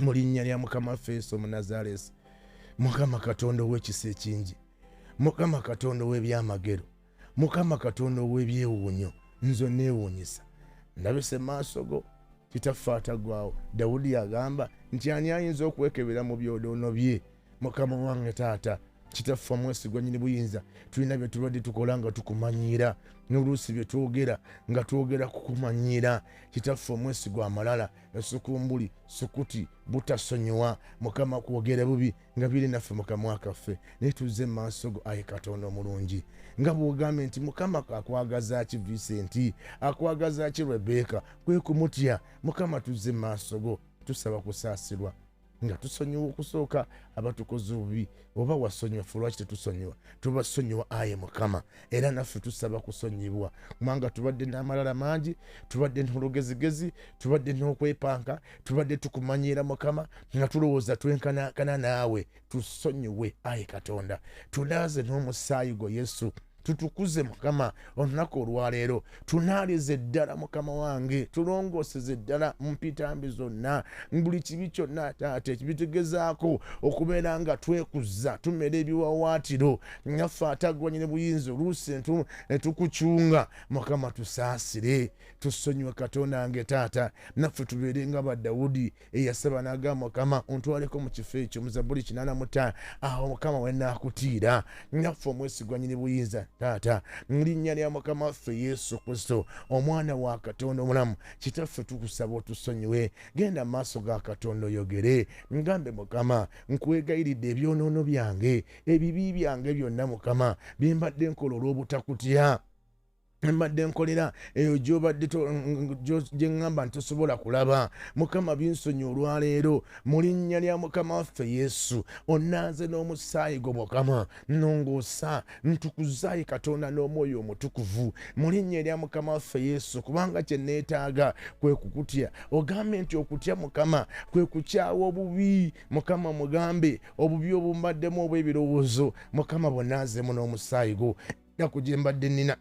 mu linnya lya Mukama waffe Yesu Omunnazaaleesi. Mukama Katonda ow'ekisa ekingi, Mukama Katonda ow'ebyamagero, Mukama Katonda ow'ebyewuunyo, nzo neewuunyisa. Ndabise maaso go, kitaffe atagwawo. Dawudi yagamba nti ani ayinza okwekebera mu byoloono bye? Mukama wange Taata, kitaffe omwesigwa nnyini buyinza, tulina bye tubadde tukola nga tukumanyiira, n'oluusi bye twogera nga twogera kukumanyiira. Kitaffe omwesigwa amalala, esukumbuli, sukuti, butasonyiwa. Mukama kwogera bubi nga biri naffe Mukama wakaffe. Naye tuzze mu maaso go, ayi Katonda omulungi, nga bw'ogambye nti Mukama akwagaza ki Vincent, akwagaza ki Rebecca, kwe kumutya. Mukama tuzze mu maaso go, tusaba kusaasirwa nga tusonyiwa okusooka abatukoze obubi. Oba wasonyiwa, ffe lwaki tetusonyiwa? Tubasonyiwa aye Mukama, era naffe tusaba kusonyibwa, kubanga tubadde n'amalala mangi, tubadde n'olugezigezi, tubadde n'okwepanka, tubadde tukumanyiira Mukama nga tulowooza twenkanankana naawe. Tusonyiwe aye Katonda, tunaaze n'omusaayi gwo Yesu. Tutukuze Mukama olunaku olwaleero, tunaalize ddala Mukama wange, tulongooseze ddala mu mpitambi zonna, buli kibi kyonna Taata ekibitegezaako okubeera nga twekuza tumera ebiwawaatiro. Naffe atagwa nnyini buyinza oluusi netukucunga. Mukama tusaasire, tusonyiwe Katonda wange Taata, naffe tubeere nga Dawudi eyasaba n'agamba Mukama ontwaleko mu kifo ekyo, mu Zabbuli 85, aho Mukama we naakutiira. Naffe omwesigwa nnyini buyinza Taata, mu linnya lya Mukama waffe Yesu Kristo, Omwana wa Katonda omulamu, kitaffe tukusaba otusonyiwe. Genda mu maaso ga Katonda oyogere, ngambe Mukama nkwegayiridde ebyonoono byange, ebibi byange byonna Mukama bye mbadde nkola olw'obutakutya, mbadde nkolera eyo gy'obadde gye ŋŋamba nti tosobola kulaba. Mukama binsonyi olwaleero mu linnya lya Mukama waffe Yesu. Onnaaze n'omusaayi gwo Mukama, nnongoosa ntukuzaayi Katonda n'omwoyo omutukuvu mu linnya lya Mukama waffe Yesu, kubanga kye neetaaga kwe kukutya. Ogambe nti okutya Mukama kwe kukyawa obubi. Mukama mugambe obubi obumbaddemu obw'ebirowoozo, Mukama bonnaazeemu n'omusaayi gwo. Naku gye mbadde nnina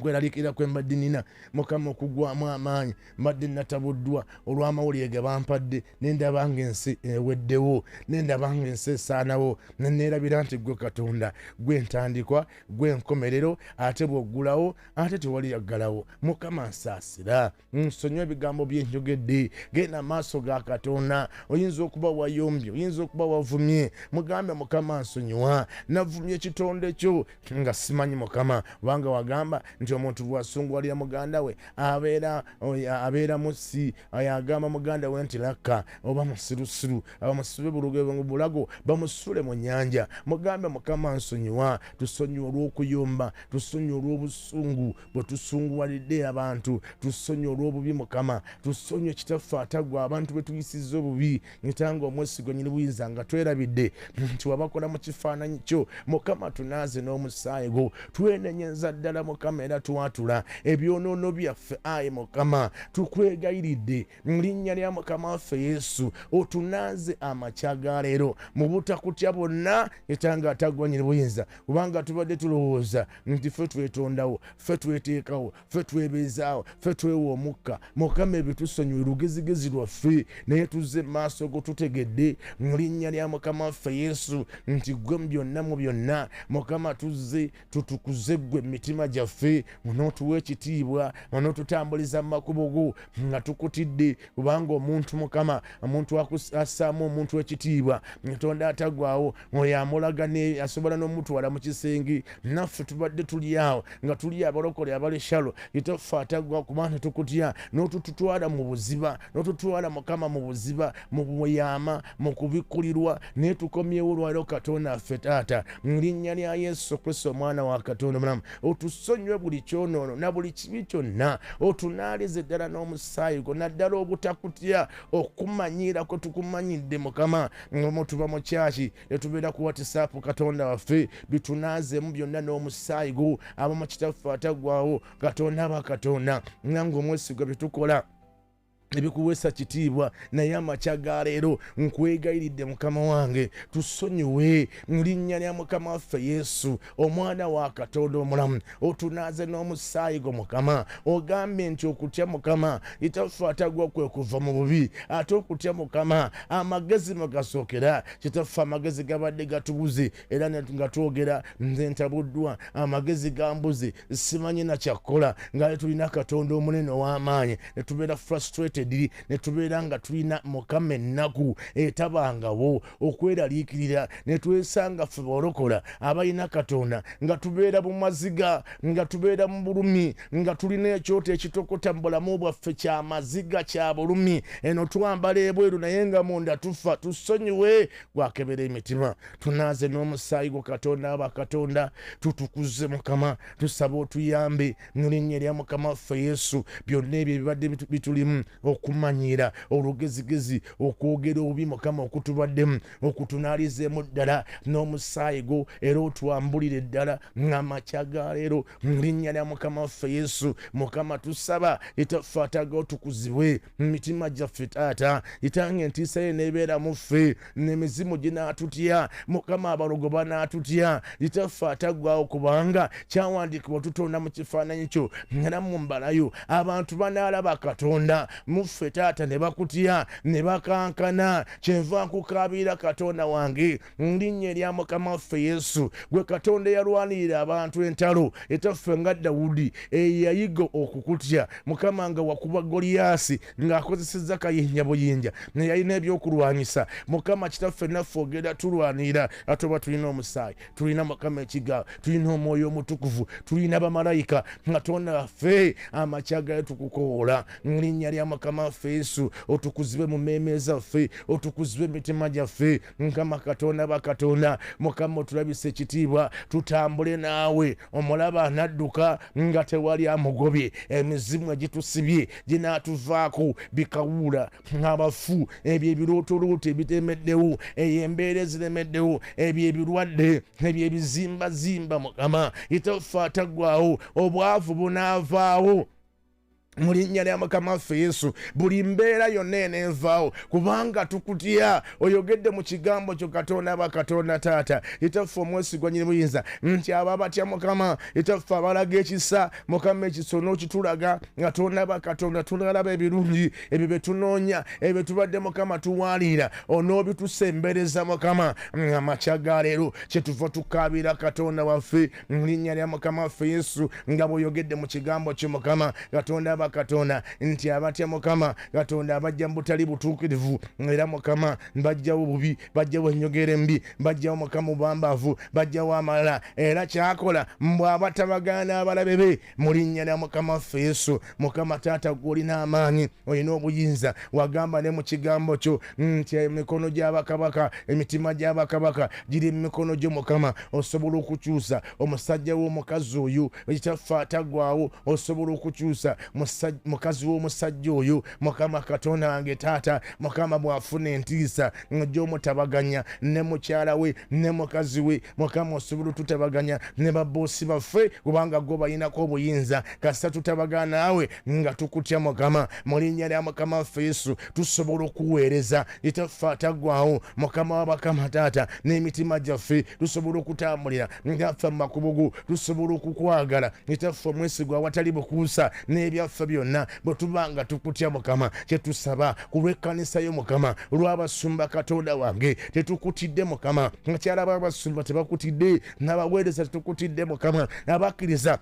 kweralikira kwe mbadde nina Mukama okugwamu amaanyi, mbadde natabuddwa olw'amawulire ge bampadde, nendaba ng'ensi eweddewo, nendaba ng'ensi esaanawo, neneerabira nti gwe Katonda, gwe ntandikwa, gwe nkomerero, ate bw'oggulawo ate tewali yaggalawo. Mukama nsaasira, nsonyiwa ebigambo bye njogedde. Genda maaso ga Katonda, oyinza okuba wayombye, oyinza okuba wavumye, mugambe Mukama nsonyiwa, navumye ekitonde kyo nga simanyi Mukama, kubanga wagamba nti omuntu bw'asunguwalira muganda we abeera musi. Agamba muganda we nti lakka oba musirusiru, bamusube bulago bamusule mu nnyanja. Mugambe Mukama nsonyiwa, tusonyiwa olw'okuyomba, tusonyiwa olw'obusungu bwe tusunguwalidde abantu, tusonyiwa olw'obubi Mukama, tusonyiwa ekitaffe atagwa abantu bwe tuyisizza obubi. Nitanga omwesigwa nnyini buyinza nga twerabidde nti wabakola mu kifaananyi kyo. Mukama tunaaze n'omusaayi gwo, twenenyeza ddala Mukama era twatula ebyonoono byaffe. Ayi Mukama tukwegayiridde mu linnya lya Mukama waffe Yesu, otunaaze amakya ga leero mu butakutya bonna etanga atagwa nnyini buyinza, kubanga tubadde tulowooza nti ffe twetondawo, ffe tweteekawo, ffe twebeezaawo, ffe twewa omukka. Mukama ebitusonyiwe lugezigezi lwaffe, naye tuzze mu maaso go tutegedde mu linnya lya Mukama waffe Yesu nti gwe mu byonna mu byonna Mukama tuzze tutukuze gwe mu mitima gyaffe, ffe onootuwa ekitiibwa onootutambuliza mu makubo go nga tukutidde kubanga omuntu Mukama omuntu assaamu omuntu ekitiibwa Katonda atagwawo oyo amulaga asobola n'omutwala mu kisenge naffe tubadde tuli awo nga tuli abalokole abaleshalo itaffe atagwawo kubanga tukutya n'otututwala mu buziba n'otutwala Mukama mu buziba mu buyama mu kubikkulirwa naye tukomyewo olwaliro Katonda affe Taata mu linnya lya Yesu Kristo omwana wa Katonda omulamu otusonyiwe buli kyonoono na buli kibi kyonna otunaalize ddala n'omusaayi gwo naddala obutakutya okumanyiira kwe tukumanyidde Mukama tuba mu kyaki netubeera ku WhatsApp Katonda waffe bitunaazemu byonna n'omusaayi gwo abamu kitaffe atagwawo Katonda aba Katonda nange omwesigwa byetukola ebikuweesa kitiibwa naye amakya ga leero nkwegayiridde Mukama wange tusonyiwe mu linnya lya Mukama waffe Yesu omwana wa Katonda omulamu otunaaze n'omusaayi gwo Mukama ogambye nti okutya Mukama itaffe atagwa kwe kuva mu bubi ate okutya Mukama amagezi mwe gasookera kitaffe amagezi gabadde gatubuze era nga twogera nze ntabuddwa amagezi gambuze simanyi na kyakkola nga tulina Katonda omunene ow'amaanyi ne tubeera frustrated ne tubeera nga tulina Mukama ennaku etabangawo okweraliikirira ne twesanga ffe bolokola abalina Katonda nga tubeera mu maziga nga tubeera mu bulumi nga tulina ekyoto ekitokota mu bulamu bwaffe kya maziga kya bulumi eno twambala ebweru naye nga munda tufa tusonyiwe gwakebera emitima tunaaze n'omusaayi gwo Katonda aba Katonda tutukuze Mukama tusaba otuyambe mu linnya lya Mukama waffe Yesu byonna ebyo ebibadde bitulimu okumanyira olugezigezi okwogera obubi Mukama okutubaddemu okutunaalizeemu ddala n'omusaayi gwo era otwambulire ddala ng'amakya ga leero mu linnya lya Mukama waffe Yesu Mukama tusaba itaffe atagawo tukuzibwe mu mitima gyaffe Taata itange entiisa ye neebeera mu ffe n'emizimu ginaatutya Mukama abalogo banaatutya itaffe atagwawo kubanga kyawandiikibwa tutonda mu kifaananyi kyo era mu mbalayo abantu banaalaba Katonda muffe Taata ne bakutya ne bakankana kyenva nkukaabira Katonda wange mu linnya erya Mukama waffe Yesu gwe Katonda yalwanirira abantu entalo etaffe nga Dawudi eyayiga okukutya Mukama nga wakuba Goliyaasi ng'akozesezza kayinja buyinja ne yalina ebyokulwanyisa Mukama kitaffe naffe ogenda tulwanira ate oba tulina omusaayi tulina Mukama ekiga tulina omwoyo omutukuvu tulina bamalayika Katonda waffe amakya gayo tukukoola mu linnya lya Mukama waffe Yesu otukuzibe mu mmeeme zaffe otukuzibe emitima gyaffe Mukama Katonda ba Katonda Mukama otulabise ekitiibwa tutambule naawe omulaba anadduka nga tewali amugobye emizimu egitusibye ginaatuvaako bikawula abafu ebyo ebirootolooto ebitemeddewo eyo embeera eziremeddewo ebyo ebirwadde ebyo ebizimbazimba Mukama itaffe ataggwawo obwavu bunaavaawo mu linnya lya Mukama waffe Yesu buli mbeera yonna eneevaawo kubanga tukutya oyogedde mu kigambo kyo Katonda aba Katonda Taata itaffe omwesigwa nyiri buyinza nti abo batya Mukama itaffe abalaga ekisa Mukama ekisono okitulaga nga Katonda aba Katonda tulalaba ebirungi ebyo bye tunoonya ebyo tubadde Mukama tuwaalira onoobitusembeleza Mukama amakya ga leero kyetuva tukaabira Katonda waffe mu linnya lya Mukama waffe Yesu nga bw'oyogedde mu kigambo kyo Mukama Katonda aba Katonda nti abatya Mukama Katonda abajja mu butali butuukirivu era Mukama bajjawo bubi bajjawo ennyogera embi bajjawo Mukama obwambavu bajjawo amalala era kyakola bw'abatabagana abalabe be mu linnya lya Mukama waffe Yesu Mukama Taata gw'olina amaanyi olina obuyinza wagamba ne mu kigambo kyo nti emikono gy'abakabaka emitima gy'abakabaka giri mu mikono gyo Mukama osobola okukyusa omusajja w'omukazi oyo ekitaffe atagwawo osobola okukyusa mukazi w'omusajja oyo Mukama Katonda wange Taata Mukama bw'afuna entiisa gy'omutabaganya ne mukyala we ne mukazi we Mukama osobola tutabaganya ne baboosi baffe kubanga gwe balinako obuyinza kasita tutabagana naawe nga tukutya Mukama mu linnya lya Mukama waffe Yesu tusobola okuweereza itaffe ataggwawo Mukama w'abakama Taata n'emitima gyaffe tusobola okutambulira ngaffe mu makubo go tusobola okukwagala itaffe omwesigwa awatali bukuusa n'ebyaffe byonna bwe tubanga tukutya Mukama kyetusaba ku lw'ekkanisa yo Mukama olw'abasumba Katonda wange tetukutidde Mukama akyala b'abasumba tebakutidde n'abaweereza tetukutidde Mukama abakkiriza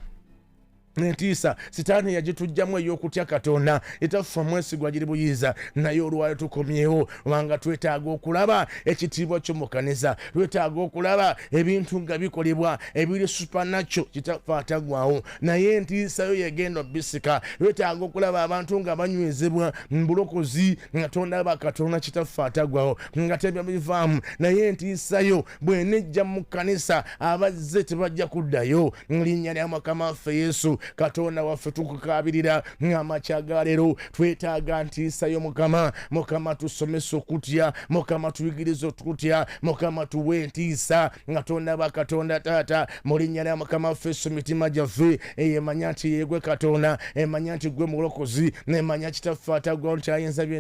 nentiisa sitaani yagitujjamu ey'okutya Katonda etaffe mwesigwa giri buyiza naye olwali tukomyewo kubanga twetaaga okulaba ekitiibwa kyo mu kanisa twetaaga okulaba ebintu nga bikolebwa ebiri supernatural kitaffe atagwawo naye entiisa yo yegenda obisika twetaaga okulaba abantu nga banywezebwa mu bulokozi nga tondaba Katonda kitaffe atagwawo nga tebya bivaamu naye entiisa yo bwenejja mu kanisa abazze tebajja kuddayo mu linnya lya Mukama waffe Yesu Katonda waffe tukukabirira ng'amakya ga leero twetaaga ntiisa yo Mukama tusomesa okutya Mukama tuyigiriza okutya Mukama tuwe ntiisa nga tondaba Katonda taata mu linnya lya Mukama waffe Yesu mitima gyaffe emanya nti yegwe Katonda emanya nti gwe mulokozi nemanya kitaffe atagwawo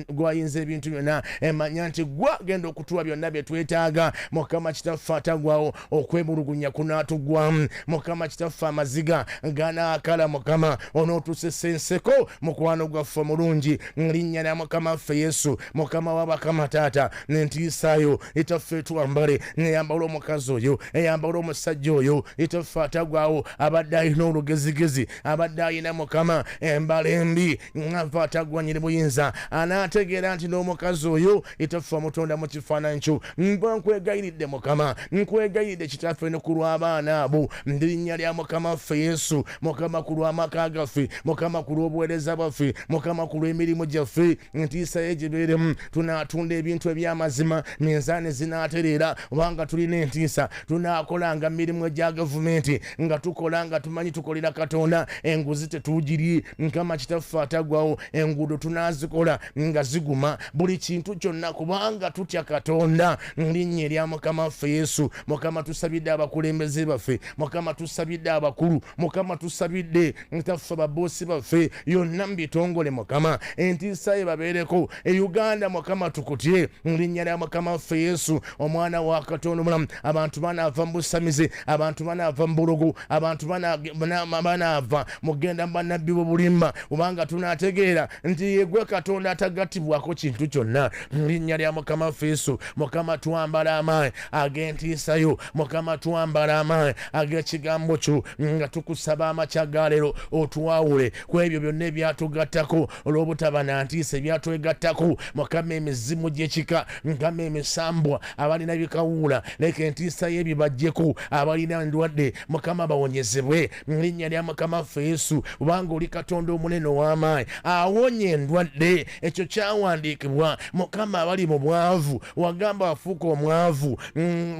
gwayinza ebintu byonna emanya nti gwagenda okutuwa byonna bye twetaaga Mukama kitaffe atagwawo okwemulugunya kunaatugwamu Mukama kitaffe amaziga ganaakala Mukama onootusesenseko mukwano gwaffe omulungi linnya lya Mukama waffe Yesu Mukama w'abakama taata nentiisaayo etaffe etwambale neyambala omukazi oyo eyambala omusajja oyo etaffe atagwawo abadde alina olugezigezi abadde alina Mukama embala embi ngava atagwanyire buyinza anaategeera nti n'omukazi oyo etaffe omutonda mu kifaananyi kyo mba nkwegayiridde Mukama nkwegayiridde kitaffe ne ku lw'abaana abo linnya lya Mukama waffe Yesu Mukama ku lw'amaka gaffe Mukama ku lw'obuweereza bwaffe Mukama ku lw'emirimu gyaffe entiisa ye gibeeremu tunaatunda ebintu eby'amazima minzaani zinaatereera obanga tulina entiisa tunaakolanga mirimu egya gavumenti nga tukola nga tumanyi tukolera Katonda enguzi tetuugirye Mukama kitaffe atagwawo enguudo tunaazikola nga ziguma buli kintu kyonna kubanga tutya Katonda linnya erya Mukama waffe Yesu Mukama tusabidde abakulembeze baffe Mukama tusabidde abakulu Mukama tusabidde ntaffe ababoosi baffe yonna mu bitongole Mukama entiisa ye babeereko Uganda Mukama tukutye linnya lya Mukama waffe Yesu omwana wa Katonda omulamu abantu banaava mu busamize abantu banaava mu bulogo abantu banaava mugenda mu bannabbi b'obulimba kubanga tunaategeera nti yegwe Katonda atagattibwako kintu kyonna linnya lya Mukama waffe Yesu Mukama twambala amaanyi ag'entiisa yo Mukama twambala amaanyi ag'ekigambo kyo nga tukusaba amakya ga leero otuwawule ku ebyo byonna ebyatugattako olw'obutaba na ntiisa ebyatwegattako Mukama emizimu gy'ekika Mukama emisambwa abalina bikawuula leka entiisa y'ebibajjeko abalina ndwadde Mukama bawonyezebwe mu linnya lya Mukama waffe Yesu kubanga oli Katonda omunene ow'amaanyi awonya endwadde ekyo kyawandiikibwa Mukama abali mu bwavu wagamba wafuuka omwavu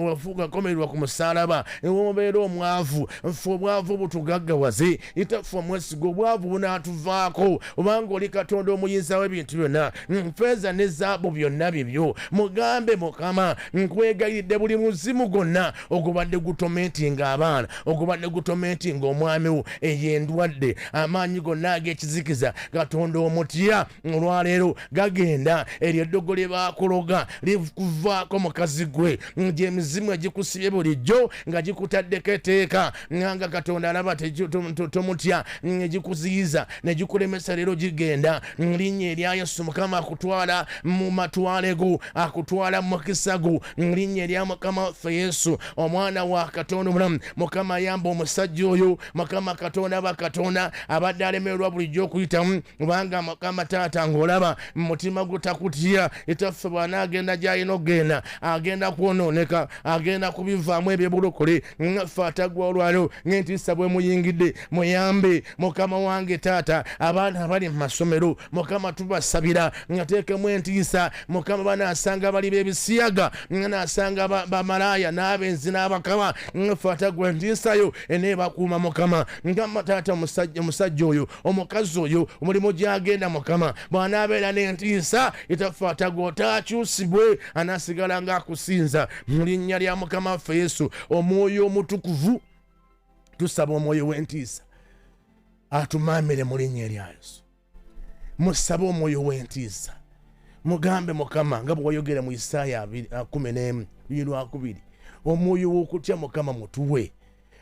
wafuuka komererwa ku musaalaba obeera omwavu ffe obwavu butugaggawaze itaffe omwesiga obwavu bunaatuvaako obanga oli Katonda omuyinza w'ebintu byonna ffeeza ne zaabu byonna bibyo mugambe Mukama nkwegayiridde buli muzimu gwonna ogubadde gutomentinga abaana ogubadde gutomentinga omwami wo ey'endwadde amaanyi gonna ag'ekizikiza Katonda omutya olwaleero gagenda eryo eddogo lye baakologa likuvaako mukazi gwe gy'emizimu egikusibye bulijjo nga gikutaddeko etteeka nga Katonda alaba tomutya egikuziyiza ne gikulemesa leero gigenda linnya erya Yesu Mukama akutwala mu matwale go akutwala mu mukisa go linnya erya Mukama waffe Yesu omwana wa Katonda omulamu Mukama ayamba omusajja oyo Mukama Katonda bakatonda abadde alemererwa bulijjo okuyitamu kubanga Mukama taata ng'olaba mutima gutakutya etaffe bw'anaagenda gy'alina okugenda agenda kwonooneka agenda kubivaamu ebyebulokole ngaffe atagwa olwaleero ng'entiisa bwe muyingidde muyambe Mukama wange taata abaana abali mu masomero Mukama tubasabira ngateekemu entiisa Mukama banaasanga bali b'ebisiyaga nga naasanga bamalaaya n'abenzi n'abakaba ngaffe atagwa entiisayo eneebakuuma Mukama nga taata omusajja oyo omukazi oyo omulimu gy'agenda Mukama bw'anaabeera n'entiisa etaffe atagwa otaakyusibwe anaasigala ng'akusinza mu linnya lya Mukama waffe Yesu omwoyo omutukuvu tusaba omwoyo w'entiisa atumaamire mu linnya erya Yesu musabe omwoyo w'entiisa mugambe Mukama nga bwe wayogera mu Isaaya 11:2 omwoyo w'okutya Mukama mutuwe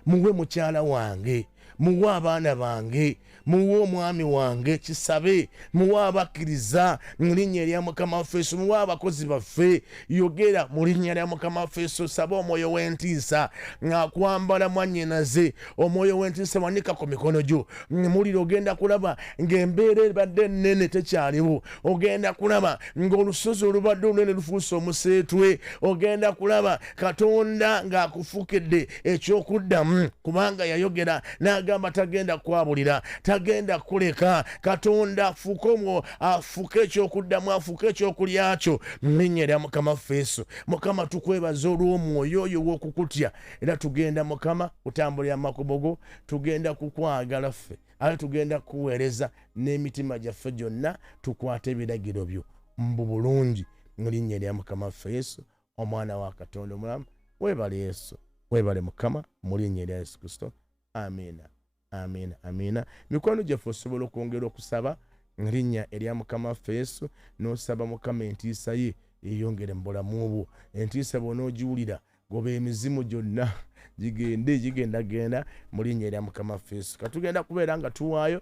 muwe mukyala wange muwe abaana bange, muwe omwami wange kisabe, muwe abakkiriza mu linnya erya Mukama waffe Yesu, muwe abakozi baffe. Yogera mu linnya lya Mukama waffe Yesu, saba omwoyo w'entiisa ng'akwambala mwannyinaze, omwoyo w'entiisa wanika ku mikono gyo. Muliro ogenda kulaba ng'embeera ebadde ennene tekyaliwo, ogenda kulaba ng'olusozi olubadde olunene lufuuse omuseetwe, ogenda kulaba Katonda ng'akufukidde ekyokuddamu, kubanga yayogera n'agamba tagenda kwabulira, tagenda kuleka. Katonda afuke ekyokuddamu, afuke ekyokulyakyo mu linnya lya Mukama waffe Yesu. Mukama tukwebaza olw'omwoyo oyo w'okukutya, era tugenda Mukama kutambulira amakubo go, tugenda kukwagala ffe, ate tugenda kuweereza n'emitima gyaffe gyonna, tukwate ebiragiro byo mbu bulungi mu linnya lya Mukama waffe Yesu, omwana wa Katonda omulamu. Weebale Yesu, weebale Mukama, mu linnya lya Yesu Kristo. Amiina, amiina, amiina. Mikwano gyaffe osobola okwongera okusaba mu linnya erya Mukama waffe Yesu, n'osaba Mukama entiisa ye eyongere mu bulamu bwo. Entiisa bw'onoogiwulira, goba emizimu gyonna gigendagenda mu linnya erya Mukama waffe Yesu. Katugenda kubeera nga tuwaayo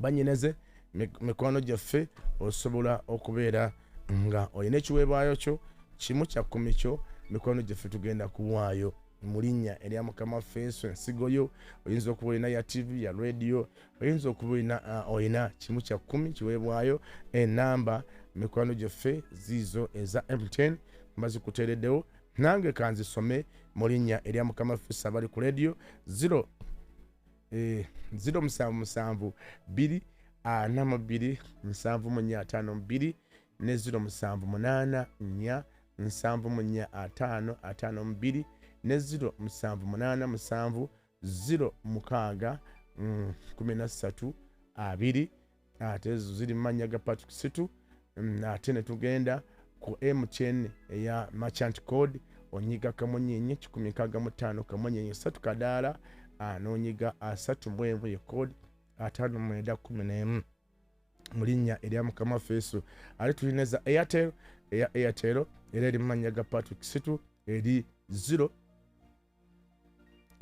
bannyinaze mikwano gyaffe, osobola okubeera nga olina ekiweebwayo kyo 1:10 kyo, mikwano gyaffe tugenda kuwaayo mu linnya erya Mukama waffe Yesu. Ensigo yo oyinza okuba olina ya TV, ya radio, oyinza okuba olina 1:10 kiweebwayo. Enamba mikwano gyaffe ziizo eza MTN mbazikuteereddewo, nange kanzisome mu linnya erya Mukama waffe Yesu. Abali ku radio 077 2 42 752 ne 078 4 745 ne 078 0 13 2 ate ezo ziri mannya ga Patrick Situ. Ate ne tugenda ku MTN eya merchant code, onyiga kamunyenye 165 kamunyenye 3 kadaala, n'onyiga 3 ye code 5911 mu linnya erya Mukama waffe Yesu. Ate tulina za Airtel, eya Airtel era eri mannya ga Patrick Situ, eri 070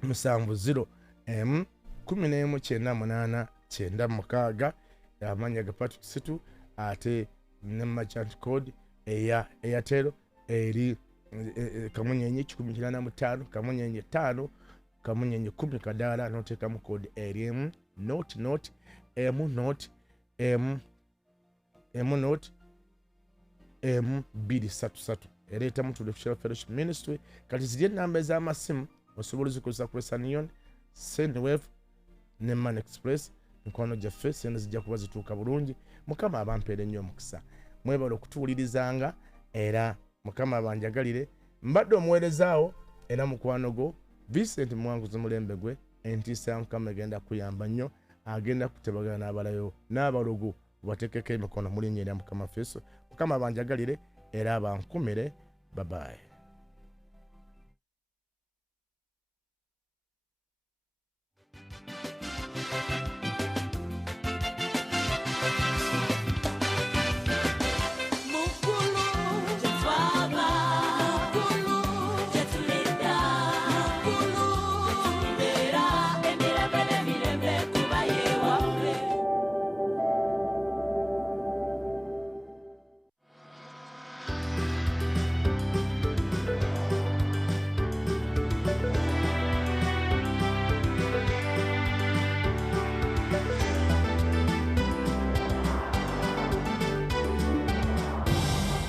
1198 amanya ga Patrick Situ. Ate ne merchant code eya Airtel eri kamunyenye 185 kamunyenye 5 kamunyenye 10 kadaala, n'oteekamu code eri not M233 ereeta mu Tulefshire Fellowship Ministry. Kati ziri ennamba ez'amasimu osobola ozikozesa ku Western Union, Sendwave ne Man Express. Mikwano gyaffe sente zijja kuba zituuka bulungi. Mukama abampeere nnyo omukisa, mwebale okutuwulirizanga, era Mukama abanjagalire. Mbadde omuweerezaawo era mukwano go Vincent Mwanguzi Mulembe gwe. Entiisa ya Mukama egenda kuyamba nnyo, agenda kutebagana n'abalayo n'abalogo, bateekeko emikono mu linnya erya Mukama waffe Yesu. Mukama abanjagalire era abankumire. Bye bye.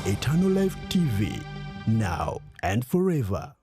Eternal Life TV, now and forever.